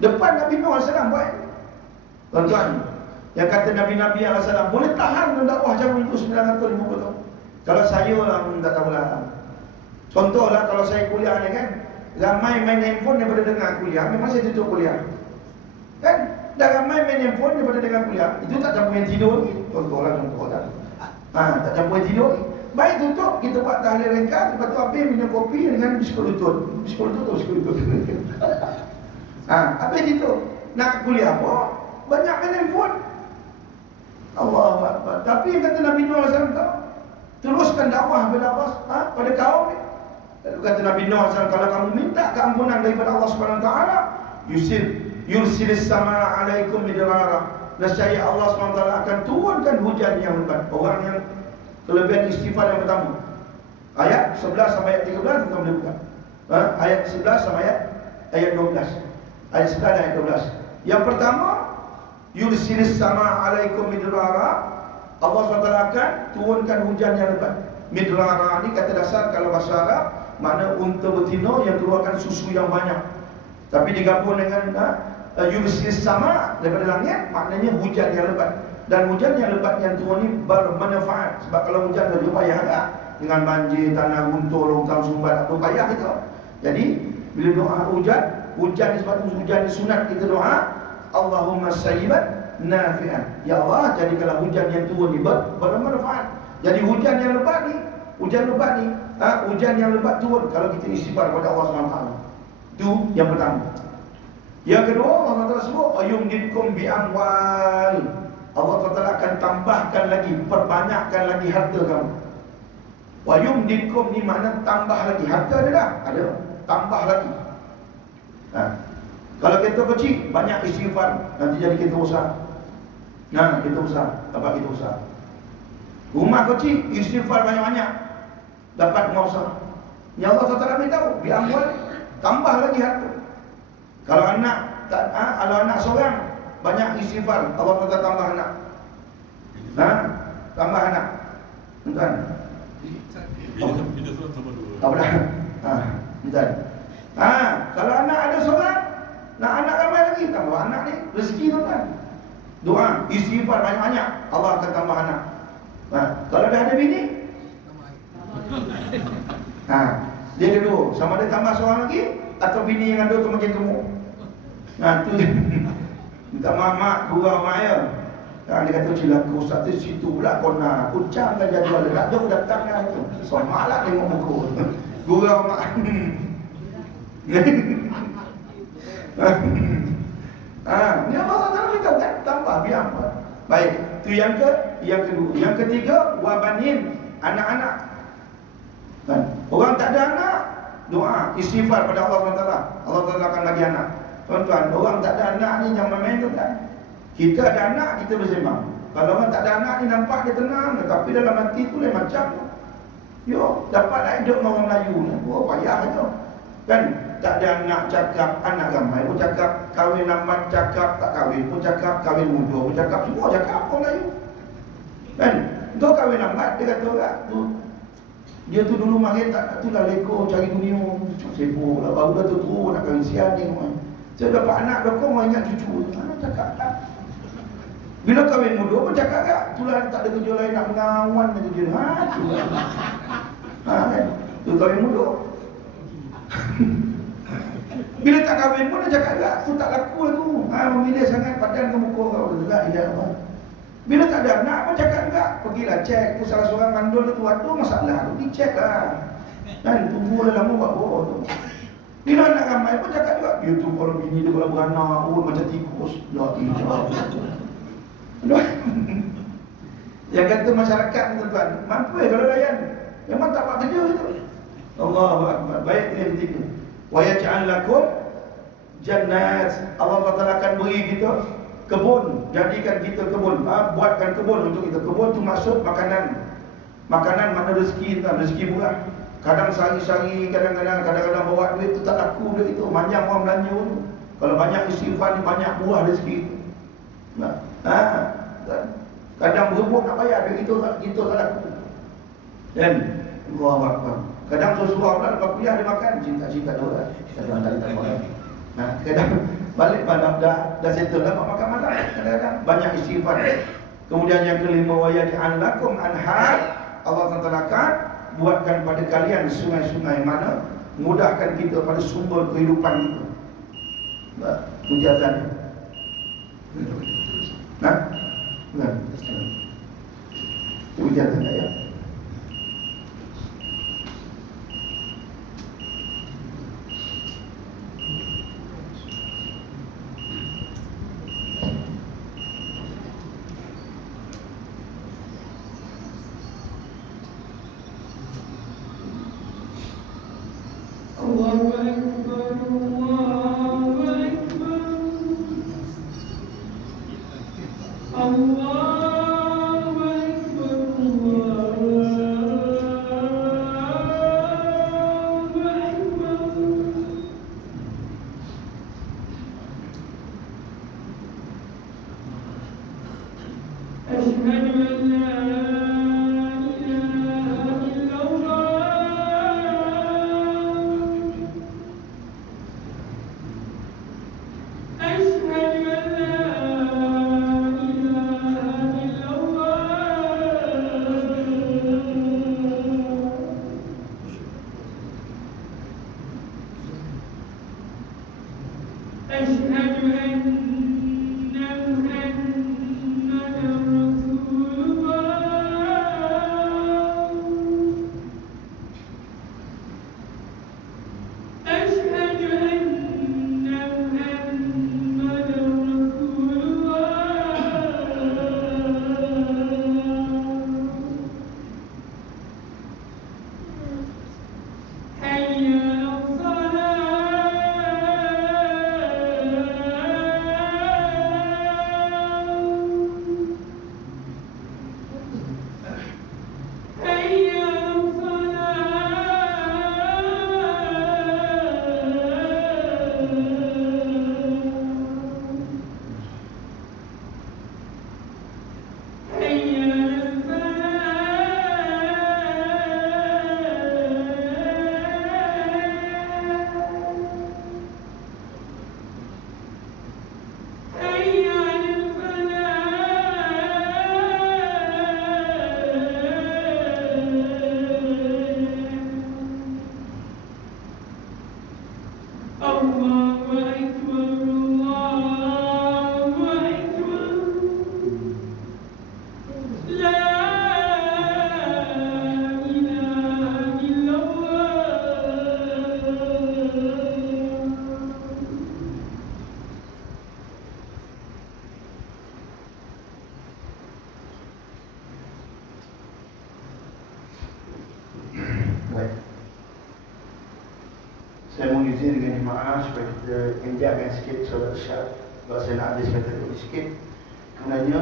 Depan Nabi Nuh AS buat. Tuan-tuan, Yang kata Nabi-Nabi SAW boleh tahan mendakwah jauh itu 950 tahun. Kalau saya lah tak tahulah. Contohlah kalau saya kuliah ni kan, ramai main handphone daripada dengar kuliah, memang saya tutup kuliah. Kan? Dah ramai main handphone daripada dengar kuliah, itu tak campur yang tidur ni. Contohlah. Tak campur yang tidur ni. Baik tutup, kita buat tahlil ringkas, lepas tu habis minum kopi dengan biskut lutut. Biskut lutut. Habis itu. Nak kuliah apa? Banyak main handphone. Allahu Akbar. Tapi yang kata Nabi Nuh SAW tahu, teruskan dakwah pada kaum ni. Lalu kata Nabi Nuh SAW, kalau kamu minta keampunan daripada Allah SWT, yursilis sama alaikum midrara. Nescaya Allah SWT akan turunkan hujan yang lebat. Orang yang kelebihan istighfar yang pertama. Ayat 11 sampai ayat 13 kita boleh buka. Ayat 11 sampai ayat 12. Ayat 11 dan ayat 12. Yang pertama, yursilis sama alaikum midrara. Allah SWT akan turunkan hujan yang lebat. Midrara ni kata dasar kalau bahasa Arab makna unta betina yang keluarkan susu yang banyak. Tapi digabung dengan yursilis sama daripada langit, maknanya hujan yang lebat. Dan hujan yang lebat yang turun ni bermanfaat. Sebab kalau hujan dah payah agak dengan banjir, tanah runtuh, longkang sumbat, apa payah kita. Jadi bila doa hujan ni sebab hujan ni sunat kita doa, Allahumma sayyiban nafi'an. Ya Allah, jadikanlah hujan yang turun ni bermanfaat. Jadi hujan yang lebat ni, hujan yang lebat turun kalau kita istighfar kepada Allah SWT. Itu yang pertama. Yang kedua, Allah SWT sebut ayumditkum bi amwal. Allah SWT akan tambahkan lagi, perbanyakkan lagi harta kamu. Wa yumditkum ni makna tambah lagi. Harta ada, tambah lagi. Kalau kita kecil, banyak istighfar, nanti jadi kita usaha. Kita usaha, dapat kita usaha. Rumah kecil, istighfar banyak-banyak, dapat rumah usaha. Ya Allah SWT beritahu, bi amwal, tambah lagi harta. Kalau anak seorang, banyak istighfar, Allah SWT tambah anak. Tambah anak. Tuan. Tak boleh. Tuan. Kalau anak ada seorang, nak anak ramai lagi, tambah anak ni rezeki tuan. Doa, istighfar banyak-banyak, Allah akan tambah anak. Kalau dah ada bini, dia ada dua, sama ada tambah seorang lagi atau bini yang ada tu makin gemuk. Tu minta mak gurau mak ya. Dia kata cilaku ustaz tu situ pula kona kucang kan jadual tak jauh datang kan tu. Somalah tengok muka. Gurau mak. Ni Allah SWT beritahu kan, tambah biar. Baik, tu yang kedua. Yang ketiga, wabanin, anak-anak. Orang tak ada anak, doa, istighfar pada Allah SWT. Allah SWT akan bagi anak. Tuan-tuan, orang tak ada anak ni jangan main tu kan. Kita ada anak, kita bersembang. Kalau orang tak ada anak ni nampak dia tenang, tapi dalam hati tu lain macam. Dapatlah hidup dengan orang Melayu ni. Payah tu. Kan? Tak ada anak cakap, anak ramai pun cakap, kahwin lambat cakap, tak kahwin pun cakap, kahwin muda pun cakap, semua cakap orang Melayu. Kan? Tu kahwin lambat, dia kata orang tu, dia tu dulu mari tak itulah leko cari dunia, sibuk lah, baru dah tu terus nak kahwin siang ni. Saya dapat anak dokong orang ingat cucu. Cakap tak. Bila kahwin muda pun cakap tak, itulah tak ada kerja lain nak mengawan dengan kerja ni. Kan? Tu kahwin muda. Bila tak kahwin pun dia cakap tak, tu tak laku lah tu. Memilih sangat padan ke muka kau. Bila tak ada anak pun cakap juga, pergilah cek tu salah seorang mandul tu ada masalah tu, pergi cek lah. Kan tunggulah lama buat apa tu. Bila anak ramai pun cakap juga, dia tu kalau bini dia kalau beranak macam tikus. Yang kata masyarakat ni tuan-tuan, mampu kalau layan. Memang tak buat kerja itu. Allahu Akbar. Baik, yang ketiga. Wa yaj'al lakum jannat. Allah Taala akan beri kita kebun, jadikan kita kebun, buatkan kebun untuk kita. Kebun tu maksud makanan. Makanan makna rezeki, rezeki murah. Kadang sehari-hari, kadang-kadang bawa duit tu tak laku duit itu. Banyak orang belanja tu. Kalau banyak istighfar ni banyak buah rezeki itu. Kadang berebut nak bayar duit itu tak laku. Dan Allahu Akbar. Kadang sesuatu pula lepas kuliah dia makan cinta-cinta dia orang. Kadang tak makan. Kadang balik malam dah settle dapat makan malam. Kadang-kadang banyak istighfar. Kemudian yang kelima, wa yaj'al lakum anhar, Allah akan buatkan pada kalian sungai-sungai mana mudahkan kita pada sumber kehidupan kita. Mujazan. Nah, bukan. Mujazan ya. Allahu Akbar, Allahu Akbar, Allahu Akbar, Allahu Akbar. Asyhadu an la ilaha illallah. أشهد أن محمدا رسول الله. أشهد أن محمدا رسول الله. حي على Allahu Akbar, Allahu Akbar. La ilaha illallah. Baik. Saya mohon izin dengan jemaah supaya kita enjamkan sikit solat Isyak. Sebab saya nak habis kata dulu sikit. Kemudiannya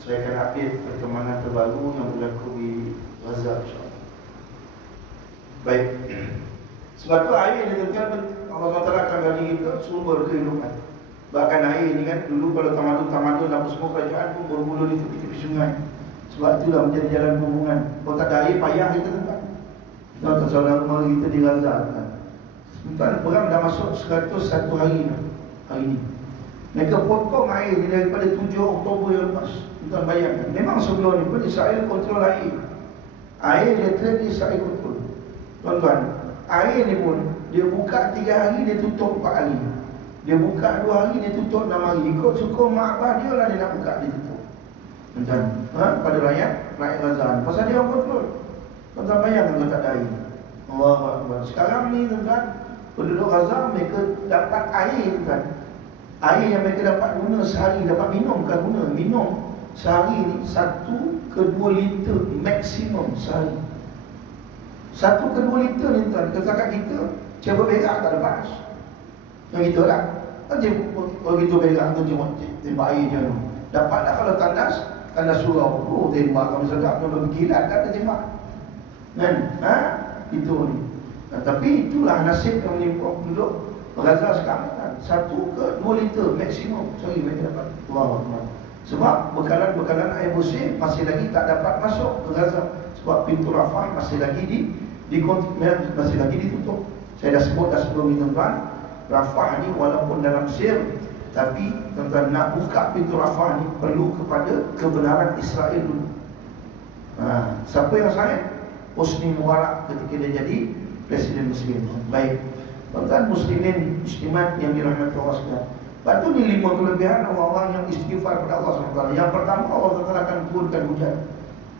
saya akan update perkembangan terbaru yang berlaku di Gaza, insyaAllah. Baik. Sebab tu air ni tuan-tuan, Allah SWT akan bagi kita sumber kehidupan. Bahkan air ni kan dulu kalau tamadun apa semua kerajaan pun bermula di tepi-tepi sungai. Sebab itulah menjadi jalan hubungan. Kalau tak ada air payah kita tuan-tuan. Tuan-tuan saudara mara kita di Gaza kan. Tuan perang dah masuk 101 hari dah, hari ni. Mereka potong air ni daripada 7 Oktober yang lepas. Tuan bayangkan. Memang sebelum ni pun Israel kontrol air. Air dia trade Israel kontrol. Tuan-tuan, air ni pun dia buka 3 hari, dia tutup 4 hari. Dia buka 2 hari, dia tutup 6 hari. Ikut suka mak abah dia lah dia nak buka, dia tutup. Tuan-tuan, pada rakyat Gaza. Pasal dia orang kontrol. Tuan-tuan bayangkan kalau tak ada air. Allahu Akbar. Sekarang ni tuan-tuan, penduduk Gaza mereka dapat air tuan. Air yang mereka dapat guna sehari, dapat minum bukan guna, minum sehari ni 1 ke 2 liter maksimum sehari. 1 ke 2 liter ni tuan, katakan kita cuba berak tak lepas. Yang kita lah. Begitu berak tu tembak air je tu. Dapat tak kalau tandas surau. Oh tembak kami sedap, dia berkilat tak ada tembak. Kan? Itu ni. Tapi itulah nasib yang menimpa penduduk Gaza sekarang kan. 1 ke 2 liter maksimum sehari mereka dapat. Allahu Akbar. Sebab bekalan air bersih masih lagi tak dapat masuk ke Gaza. Sebab pintu Rafah masih lagi ditutup. Saya dah sebut dah sebelum ini tuan. Rafah ni walaupun dalam Mesir Tapi tuan-tuan, nak buka pintu Rafah ni perlu kepada kebenaran Israel dulu. Siapa yang sayang? Hosni Mubarak ketika dia jadi Presiden Muslim. Baik, tuan-tuan muslimin, muslimat yang dirahmati Allah sekalian. Lepas tu ni 5 kelebihan orang-orang yang istighfar kepada Allah SWT. Yang pertama, Allah SWT akan turunkan hujan.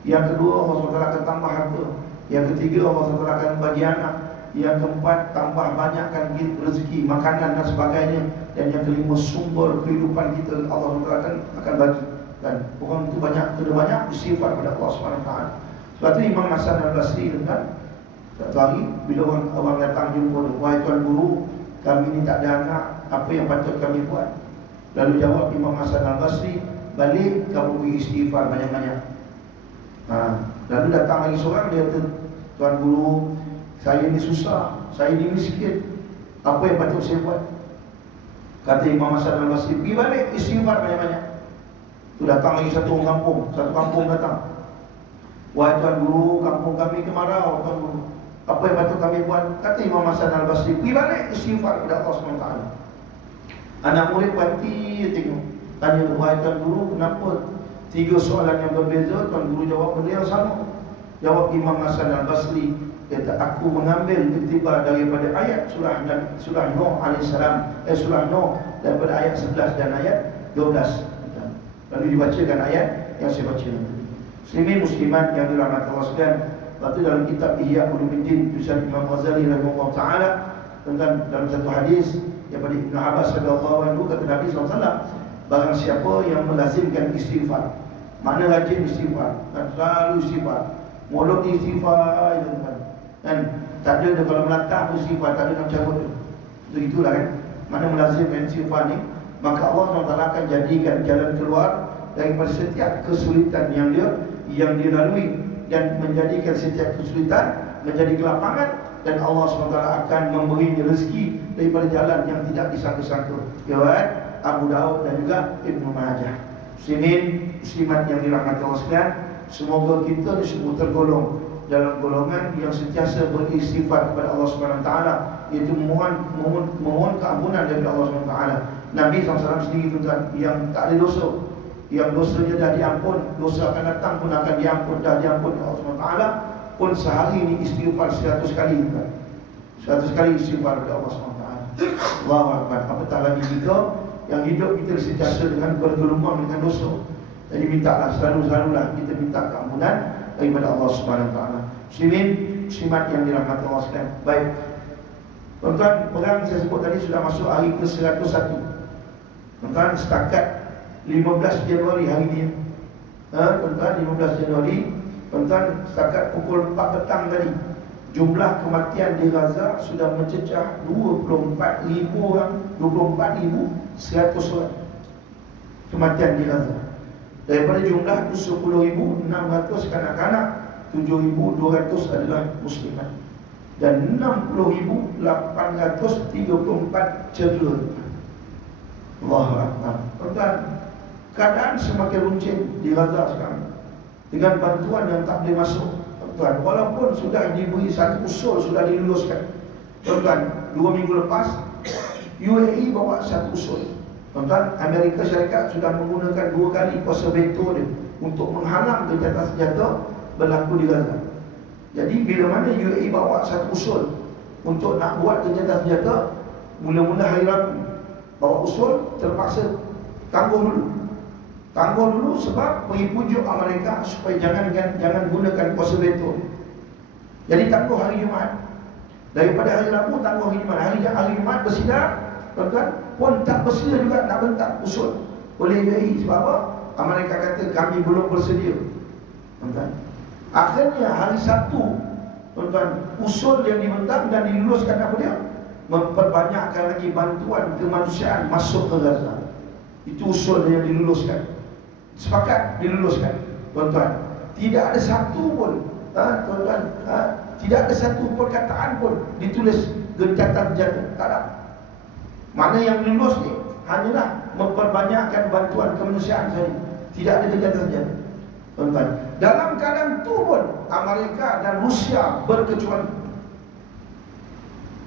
Yang kedua, Allah SWT akan tambah harta. Yang ketiga, Allah SWT akan bagi anak. Yang keempat, tambah banyakkan rezeki, makanan dan sebagainya. Dan yang kelima, sumber kehidupan kita Allah SWT akan bagi. Dan orang itu kena banyak istighfar kepada Allah SWT. Sebab tu Imam Hasan Al-Basri kan, satu hari bila orang datang jumpa dia, wahai tuan guru, kami ni tak ada anak, apa yang patut kami buat? Lalu jawab Imam Hasan Al-Basri, balik kamu pergi istighfar banyak-banyak. Lalu datang lagi seorang, dia kata, tuan guru, saya ni susah, saya ni miskin, apa yang patut saya buat? Kata Imam Hasan Al-Basri, pergi balik istighfar banyak-banyak. Tu datang lagi satu kampung datang, wahai tuan guru, kampung kami kemarau, tuan guru, apa yang patut kami buat? Kata Imam Hasan Al-Basri, pergi balik istighfar kepada Allah SWT. Anak murid berhenti tengok, tanya, wahai tuan guru, kenapa 3 soalan yang berbeza? Tuan guru jawab benda yang sama. Jawab Imam Hasan Al-Basri, kata, aku mengambil iktibar daripada ayat surah Nuh alaihissalam, surah Nuh daripada ayat 11 dan ayat 12. Lalu dibacakan ayat yang saya baca nanti. Muslimin muslimat yang dirahmati Allah sekalian. Lepas tu dalam kitab Ihya Ulumuddin tulisan Imam Ghazali rahimahullah taala, tentang dalam satu hadis daripada Ibnu Abbas radhiyallahu anhu, kata Nabi SAW, barang siapa yang melazimkan istighfar, mana rajin istighfar dan selalu istighfar, mulut istighfar, dan tak ada dia kalau melatah istighfar, tak ada nak cabut dia. Itulah kan, mana melazimkan istighfar ni, maka Allah SWT akan jadikan jalan keluar daripada setiap kesulitan yang dia lalui, dan menjadikan setiap kesulitan menjadi kelapangan, dan Allah SWT akan memberinya rezeki daripada jalan yang tidak disangka-sangka. Riwayat Abu Daud dan juga Ibnu Majah. Muslimin muslimat yang dirahmati Allah sekalian, semoga kita semua tergolong dalam golongan yang sentiasa beristighfar kepada Allah SWT, iaitu mohon keampunan dari Allah SWT. Nabi SAW sendiri tuan, yang tak ada dosa, yang dosanya dah diampun, dosa akan datang pun akan diampun, dah diampun oleh Allah SWT, pun sehari ini istighfar 100 kali tuan. 100 kali istighfar kepada Allah SWT. Allahu Akbar. Apatah lagi kita yang hidup kita sentiasa dengan bergelumang dengan dosa. Jadi mintalah, selalulah kita minta keampunan daripada Allah SWT. Muslimin muslimat yang dirahmati Allah sekalian. Baik, tuan-tuan, perang saya sebut tadi sudah masuk hari ke-101. Tuan-tuan, setakat 15 Januari hari ini, tuan-tuan, 15 Januari, tuan-tuan, setakat pukul 4 petang tadi, jumlah kematian di Gaza sudah mencecah 24,000 orang, 24,100 orang kematian di Gaza. Daripada jumlah itu 10,600 kanak-kanak, 7,200 adalah muslimat, dan 60,834 cedera. Allahu Akbar. Tuan-tuan, keadaan semakin runcing di Gaza sekarang dengan bantuan yang tak boleh masuk. Tuan-tuan, walaupun sudah diberi satu usul, sudah diluluskan. Tuan-tuan, 2 minggu lepas UAE bawa satu usul. Tuan-tuan, Amerika Syarikat sudah menggunakan 2 kali kuasa veto dia untuk menghalang gencatan senjata berlaku di Gaza. Jadi bila mana UAE bawa satu usul untuk nak buat gencatan senjata, mula-mula hari Rabu bawa usul, terpaksa tangguh dulu sebab pergi pujuk Amerika supaya jangan gunakan kuasa veto. Jadi tangguh hari Jumaat. Daripada hari Rabu tangguh hari Jumaat. Hari Jumaat bersidang, tuan-tuan, pun tak bersedia juga nak bentak usul oleh UAE. Sebab apa? Amerika kata kami belum bersedia. Tuan-tuan, akhirnya hari Sabtu, tuan-tuan, usul yang dibentang dan diluluskan apa dia? Memperbanyakkan lagi bantuan kemanusiaan masuk ke Gaza. Itu usul yang diluluskan. Sepakat diluluskan. Tuan-tuan, tidak ada satu pun, tuan-tuan, tidak ada satu perkataan pun ditulis gencatan senjata. Tak ada. Mana yang dilulus ni hanyalah memperbanyakkan bantuan kemanusiaan saja. Tidak ada gencatan senjata. Tuan-tuan, dalam keadaan itu pun Amerika dan Rusia berkecuali.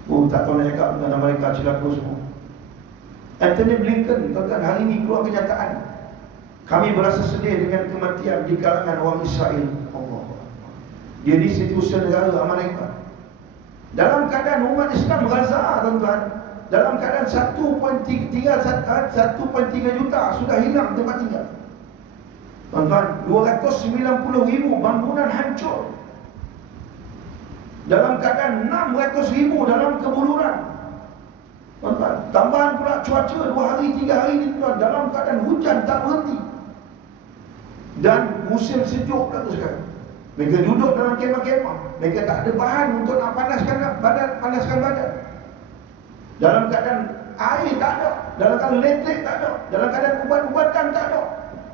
Tak tahu nak cakap dengan Amerika celaka semua. Anthony Blinken, tuan-tuan, hari ini keluar kenyataan. Kami berasa sedih dengan kematian di kalangan orang Israel. Allah. Dia di institusi negara Amerika. Dalam keadaan umat Islam Gaza, tuan-tuan, dalam keadaan 1.3 juta sudah hilang tempat tinggal. Tuan-tuan, 290,000 bangunan hancur. Dalam keadaan 600,000 dalam kebuluran. Tuan-tuan, tambahan pula cuaca 2 hari 3 hari ni, tuan, dalam keadaan hujan tak berhenti. Dan musim sejuk pula tu sekarang. Mereka duduk dalam kemah-kemah. Mereka tak ada bahan untuk nak panaskan badan. Dalam keadaan air tak ada, dalam keadaan elektrik tak ada, dalam keadaan ubat-ubatan tak ada.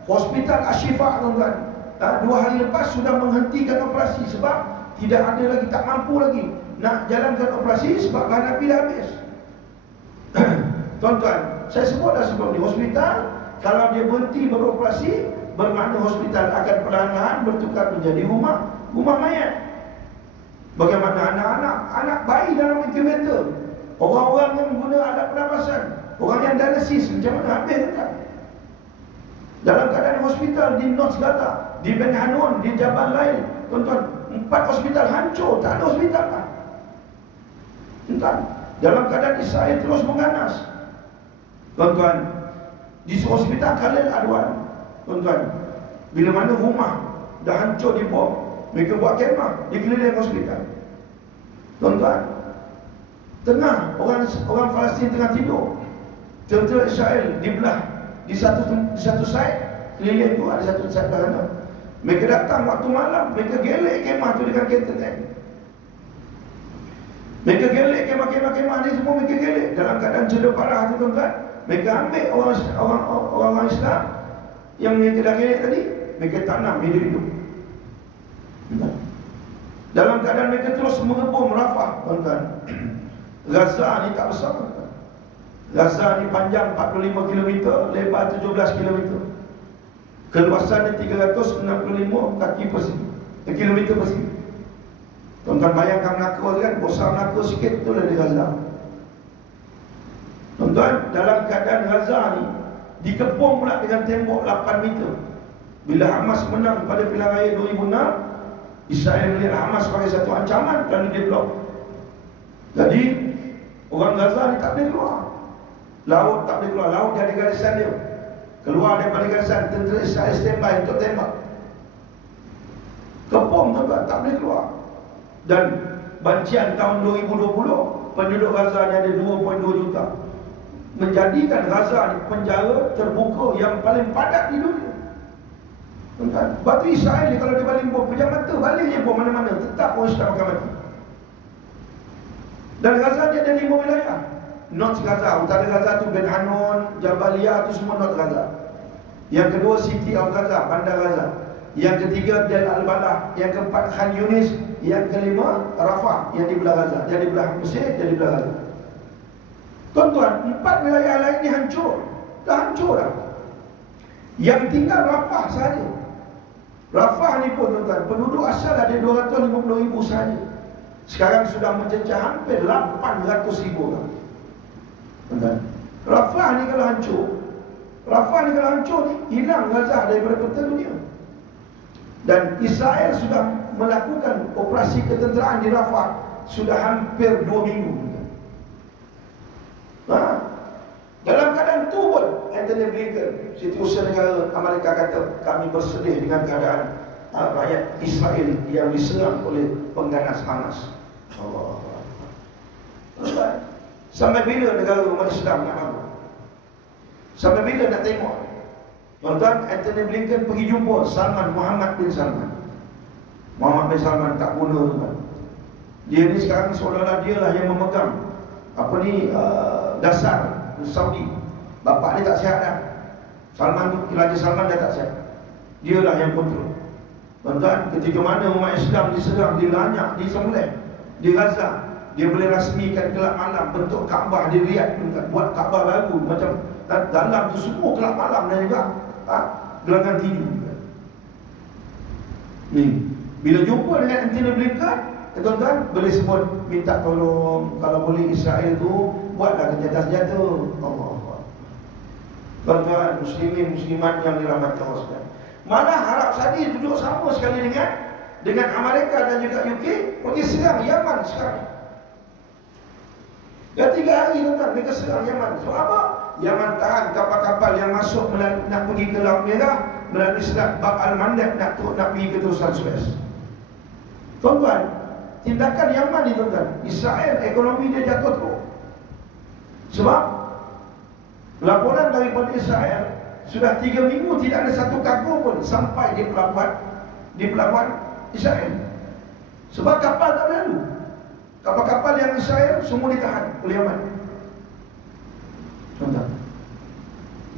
Hospital Ashifa, tuan-tuan, 2 hari lepas sudah menghentikan operasi sebab tidak ada lagi, tak mampu lagi nak jalankan operasi sebab bahan api dah habis. Tuan-tuan, saya sebut dah sebelum ni, hospital kalau dia berhenti beroperasi, bermakna hospital akan perlahan-lahan bertukar menjadi rumah mayat. Bagaimana anak bayi dalam inkubator, orang-orang yang guna alat pernafasan, orang yang dialisis, macam mana habis kan? Dalam keadaan hospital di North Gaza, di Ben Hanun, di Jabal Lail, tuan-tuan, 4 hospital hancur, tak ada hospital kan? Tuan-tuan, dalam keadaan Israel terus mengganas. Tuan-tuan, di hospital Khalil Adwan, tuan-tuan, bila mana rumah dah hancur dibom, mereka buat kemah di keliling hospital. Tuan-tuan, tengah orang Palestin tengah tidur, tentera Israel dibelah di satu side, keliling tu ada satu side belakang. Mereka datang waktu malam, mereka gelek kemah tu dengan kereta tank. Mereka gelek kemah ni semua, mereka gelek dalam keadaan cedera parah tu, tuan-tuan. Mereka ambil orang Islam yang mereka dah gelek tadi, mereka tanam hidup-hidup. Dalam keadaan mereka terus mengebom Rafah, tuan-tuan. Gaza ni tak besar, tuan-tuan. Gaza ni panjang 45 km, lebar 17 km. Keluasan dia 365 kaki persegi, kilometer persegi. Tuan-tuan bayangkan Melaka kan, besar Melaka sikit tu lah di Gaza. Tuan-tuan, dalam keadaan Gaza ni dikepung pula dengan tembok 8 meter. Bila Hamas menang pada pilihan raya 2006, Israel melihat Hamas sebagai satu ancaman, lalu dia blok. Jadi orang Gaza ni tak boleh keluar. Laut tak boleh keluar, laut dia ada garisan dia. Keluar daripada garisan, tentera Israel standby untuk tembak. Kepung, tuan-tuan, tak boleh keluar. Dan bancian tahun 2020, penduduk Gaza ni ada 2.2 juta, menjadikan Gaza ni penjara terbuka yang paling padat di dunia. Tuan-tuan, batu Israel ni kalau dia balik bom, pejam mata balik je bom mana-mana, tetap orang Islam akan mati. Dan Gaza ni ada 5 wilayah. North Gaza, utara Gaza tu Ben Hanun, Jabalia tu semua North Gaza. Yang kedua City of Gaza, Bandar Gaza. Yang ketiga Del Al-Balah. Yang keempat Khan Yunis. Yang kelima Rafah, yang di belah Gaza, yang di belah Mesir, yang di belah Gaza. Tuan-tuan, 4 wilayah lain ni hancur. Dah hancur dah. Yang tinggal Rafah saja. Rafah ni pun, tuan-tuan, penduduk asal ada 250,000 saja. Sekarang sudah mencecah hampir 800,000 orang. Tuan-tuan, Rafah ni kalau hancur ni, hilang Gaza daripada peta dunia. Dan Israel sudah melakukan operasi ketenteraan di Rafah sudah hampir 2 minggu. Dalam keadaan tu pun Anthony Blinken, Setiausaha Negara Amerika, kata kami bersedih dengan keadaan rakyat Israel yang diserang oleh pengganas Hamas. Allah. Sampai bila negara umat Islam nak mahu? Sampai bila nak tengok? Tuan-tuan, Anthony Blinken pergi jumpa Muhammad bin Salman. Muhammad bin Salman tak guna, tuan. Dia ni sekarang seolah-olah dia lah yang memegang dasar Saudi. Bapak dia tak sihat dah. Raja Salman dah tak sihat. Dia lah yang kontrol. Tuan-tuan, ketika mana umat Islam diserang, dilanyak, disembelih di Gaza, dia boleh rasmikan kelab malam bentuk Kaabah di Riyadh, buat Kaabah baru macam dalam tu semua kelab malam dan juga gelangan tidur. Ni bila jumpa dengan Anthony Blinken, tuan-tuan boleh sebut minta tolong, kalau boleh Israel tu buatlah senjata-senjata. Allah. Tuan-tuan muslimin muslimat yang dirahmati Allah sekalian. Malah Arab Saudi duduk sama sekali dengan Amerika dan juga UK pergi serang Yaman sekarang. Dah 3 hari tuan mereka serang Yaman. So apa? Yaman tahan kapal-kapal yang masuk nak pergi ke Laut Merah melalui Selat Bab Al-Mandeb nak pergi ke Terusan Suez. Tuan-tuan, tindakan Yaman ni tuan-tuan, Israel ekonomi dia jatuh teruk. Sebab laporan daripada Israel sudah 3 minggu tidak ada satu kargo pun sampai di pelabuhan Israel. Sebab kapal tak berlalu. Kapal-kapal yang Israel semua ditahan oleh Yaman. Tuan-tuan.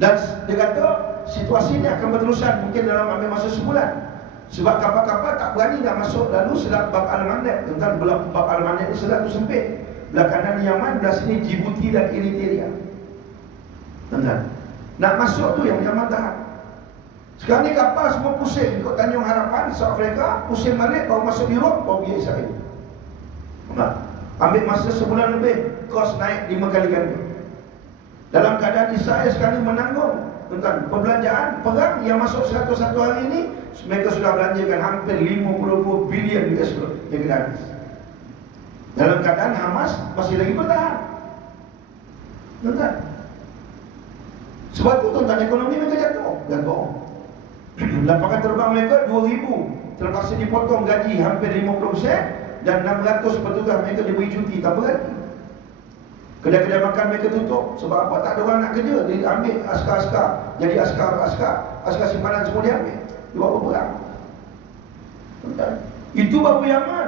Dan dia kata situasi ini akan berterusan mungkin dalam ambil masa sebulan. Sebab kapal-kapal tak berani dah masuk lalu Selat Bab Al-Mandeb. Tuan-tuan, Bab Al-Mandeb ni selat tu sempit. Belah kanan Yaman, belah sini Djibouti dan Eritrea. Tuan-tuan, nak masuk tu yang Yaman tahan. Sekarang ni kapal semua pusing ikut Tanjung Harapan, South Africa, pusing balik, baru masuk Europe, baru pergi Israel. Ambil masa sebulan lebih, kos naik 5 kali ganda. Dalam keadaan Israel sekarang ni menanggung tuan-tuan, perbelanjaan perang yang masuk 101 hari ini, mereka sudah belanjakan hampir 50 bilion US dollar yang kena habis. Dalam keadaan Hamas masih lagi bertahan. Tuan-tuan, sebab tu tuan-tuan ekonomi mereka jatuh. Lapangan terbang mereka 2,000 terpaksa dipotong gaji hampir 50% dan 600 petugas mereka diberi cuti tak berani. Kedai-kedai makan mereka tutup. Sebab apa? Tak ada orang nak kerja. Dia ambil askar-askar, jadi askar simpanan semua dia ambil, dia buat perang. Itu baru Yaman.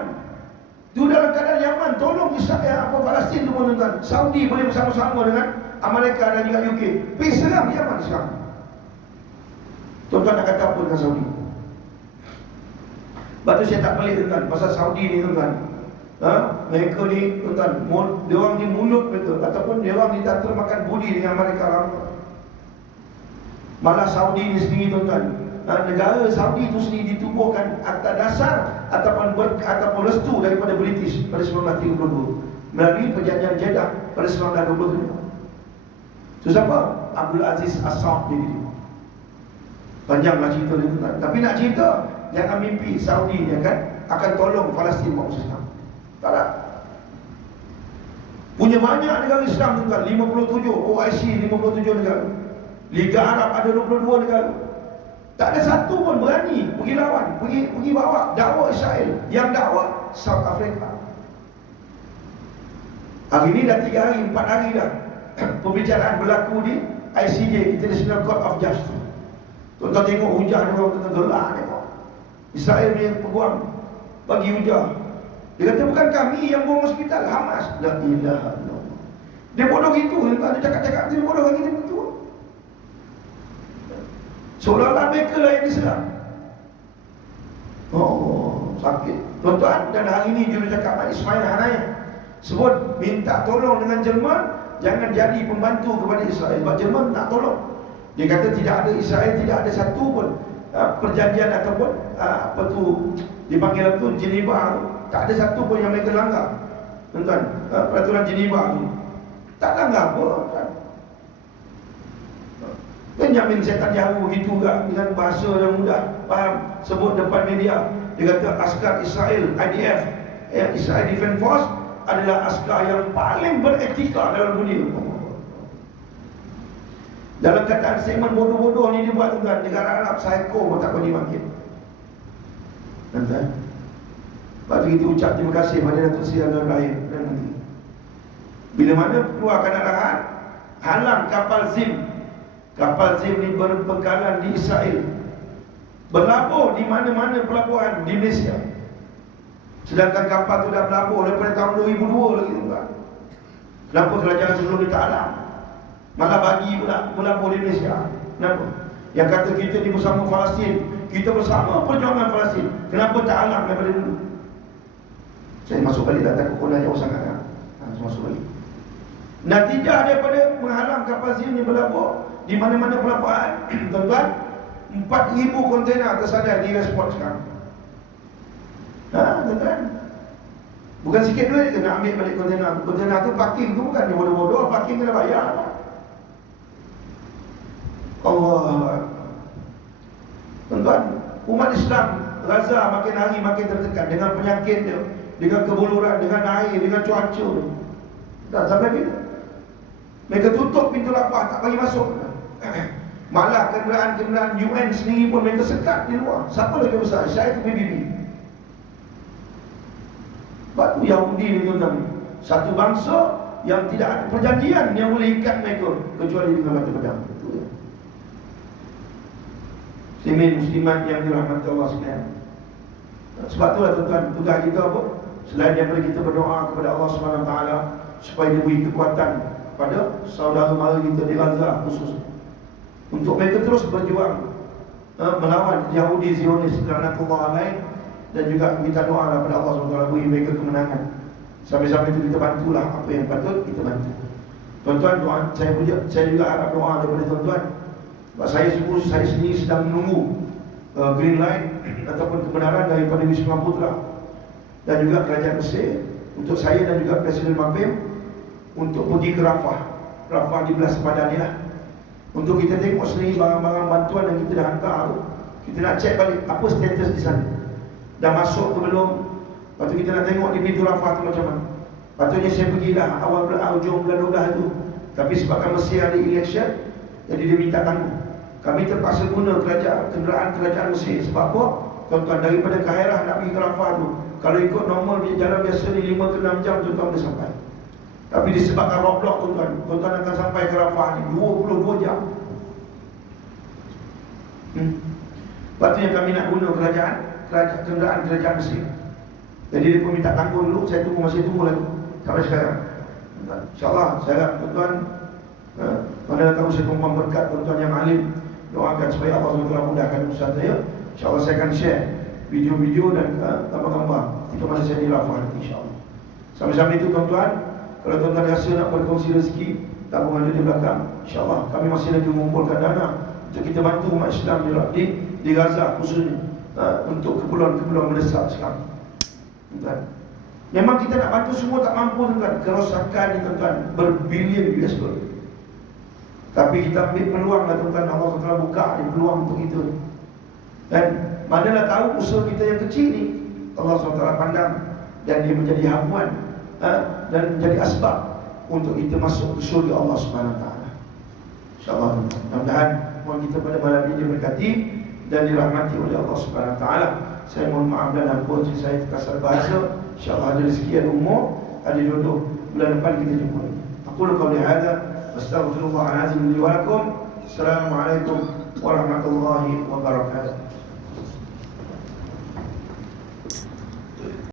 Itu dalam keadaan Yaman tolong Israel Palestin tu pun tuan-tuan. Saudi boleh bersama-sama dengan Amerika dan juga UK pergi serang Yaman sekarang. Tuan-tuan nak kata apa dengan Saudi? Sebab tu saya tak pelik tuan-tuan pasal Saudi ni tuan-tuan. Mereka ni tuan-tuan, dia orang ni mulut mereka ataupun dia orang ni tak termakan budi dengan Amerika lama. Malah Saudi ni sendiri tuan-tuan, negara Saudi itu sendiri ditubuhkan atas dasar ataupun restu daripada British pada 1932 melalui perjanjian Jeddah pada 1927. Itu siapa? Abdul Aziz As-Saud jadi dia. Panjanglah cerita dia tuan-tuan. Tapi nak cerita, jangan mimpi Saudi ni akan tolong Palestin buat Islam. Tak ada. Punya banyak negara Islam tuan-tuan, 57 OIC 57 negara. Liga Arab ada 22 negara. Tak ada satu pun berani pergi lawan, pergi bawa dakwah Israel. Yang dakwah South Africa. Hari ni dah 3 hari, 4 hari dah pembicaraan berlaku di ICJ, International Court of Justice. Tuan-tuan tengok hujah dia orang tuan-tuan gelak tengok. Israel punya peguam bagi hujah. Dia kata bukan kami yang bom hospital, Hamas. La ilaha illallah. Dia bodoh gitu, dia cakap-cakap dia bodoh lagi dia betul. Seolah-olah mereka lah yang diserang. Oh, sakit. Tuan-tuan, dan hari ini jurucakap Ismail Hanayeh sebut minta tolong dengan Jerman, jangan jadi pembantu kepada Israel. Sebab Jerman tak tolong. Dia kata tidak ada Israel, tidak ada satu pun perjanjian ataupun apa tu dipanggil apa tu Geneva, tak ada satu pun yang mereka langgar. Tuan-tuan, peraturan Geneva tu tak langgar apa. Benjamin Netanyahu begitu juga dengan bahasa yang mudah faham, sebut depan media. Dia kata askar Israel IDF, Israel Defense Force adalah askar yang paling beretika dalam dunia. Dalam kataan statement bodoh-bodoh ni dibuat tuan-tuan, negara Arab psycho pun tak boleh makin. Tuan-tuan, lepas tu kita ucap terima kasih pada Datuk Seri Anwar Ibrahim dan Menteri. Bila mana keluarkan arahan halang kapal Zim ni berpengkalan di Israel, berlabuh di mana-mana pelabuhan di Malaysia. Sedangkan kapal tu dah berlabuh daripada tahun 2002 lagi tuan-tuan. Kenapa kerajaan sebelum ni tak alam? Malah bagi pula berlabuh di Malaysia. Kenapa? Yang kata kita ni bersama Palestin, kita bersama perjuangan Palestin. Kenapa tak alam daripada dulu? Saya masuk balik dah, takut kona jauh sangat kan? Masuk balik. Natijah daripada menghalang kapal Zim ni berlabuh di mana-mana pelabuhan, tuan-tuan, 4,000 kontainer tersadar di respon sekarang. Tuan-tuan, bukan sikit duit kita nak ambil balik kontainer. Kontainer tu parking tu bukan dia bodoh-bodoh, parking kena bayar. Allah. Tuan-tuan, umat Islam Gaza makin hari makin tertekan dengan penyakit dia, dengan kebuluran, dengan air, dengan cuaca. Dan sampai bila? Mereka tutup pintu Rafah, tak bagi masuk. Malah kenderaan-kenderaan UN sendiri pun mereka sekat di luar. Siapa lagi besar? Syekh PBB. Sebab tu Yahudi ni tuan-tuan, satu bangsa yang tidak ada perjanjian yang boleh ikat mereka kecuali dengan batu pedang. Muslimin yang dirahmati Allah sekalian. Sebab tu lah tuan-tuan, tugas kita apa? Selain daripada kita berdoa kepada Allah SWT supaya dia beri kekuatan kepada saudara mara kita di Gaza khusus, untuk mereka terus berjuang melawan Yahudi Zionis laknatullah alaih, dan juga kita doa kepada Allah SWT beri mereka kemenangan. Sampai-sampai itu kita bantulah apa yang patut kita bantu. Tuan-tuan, doa saya juga harap doa daripada tuan-tuan. Sebab saya sendiri sedang menunggu green light ataupun kebenaran daripada Wisma Putra dan juga kerajaan Mesir untuk saya dan juga Presiden Mabim untuk pergi ke Rafah di belah sepadan ni lah, untuk kita tengok sendiri barang-barang bantuan yang kita dah hantar tu. Kita nak cek balik apa status di sana, dah masuk ke belum. Lepas tu kita nak tengok di pintu Rafah tu macam mana. Patutnya saya pergi dah hujung bulan 12 tu, tapi sebabkan Mesir ada election, jadi dia minta tangguh. Kami terpaksa guna kenderaan kerajaan Mesir. Sebab apa? Tuan-tuan, daripada Kairah nak pergi ke Rafah tu, kalau ikut normal jalan biasa ni 5 ke 6 jam tuan-tuan boleh sampai. Tapi disebabkan roadblock tuan-tuan akan sampai ke Rafah ni 22 jam. Lepas tu yang kami nak guna kenderaan kerajaan Mesir. Jadi dia pun minta tangguh dulu. Saya masih tunggu lagi sampai sekarang. InsyaAllah saya harap tuan-tuan, mana tahu saya tumpang berkat tuan-tuan yang alim, doakan supaya Allah SWT mudahkan usaha saya. InsyaAllah saya akan share video-video dan gambar-gambar ketika masa saya di Rafah nanti, insyaAllah. Sampai-sampai itu tuan-tuan, kalau tuan-tuan rasa nak berkongsi rezeki, tabungan ada di belakang, insyaAllah kami masih lagi mengumpulkan dana untuk kita bantu umat Islam di Gaza khususnya, untuk kepulauan-kepulauan mendesak sekarang. Tuan-tuan, memang kita nak bantu semua tak mampu tuan-tuan. Kerosakan ni tuan-tuan berbilion US dollar. Tapi kita ambil peluang lah tuan-tuan. Allah SWT buka ni peluang untuk kita. Dan manalah tahu usaha kita yang kecil ni Allah SWT pandang dan dia menjadi hamuan dan menjadi asbab untuk kita masuk ke syurga Allah SWT. InsyaAllah mudah-mudahan mohon kita pada malam ini diberkati dan dirahmati oleh Allah SWT. Saya mohon maaf dan ampun jika saya terkasar bahasa. InsyaAllah ada rezeki, ada umur, ada jodoh, bulan depan kita jumpa lagi. Aku qawli hadza astaghfirullahalazim li wa lakum. Assalamualaikum warahmatullahi wabarakatuh.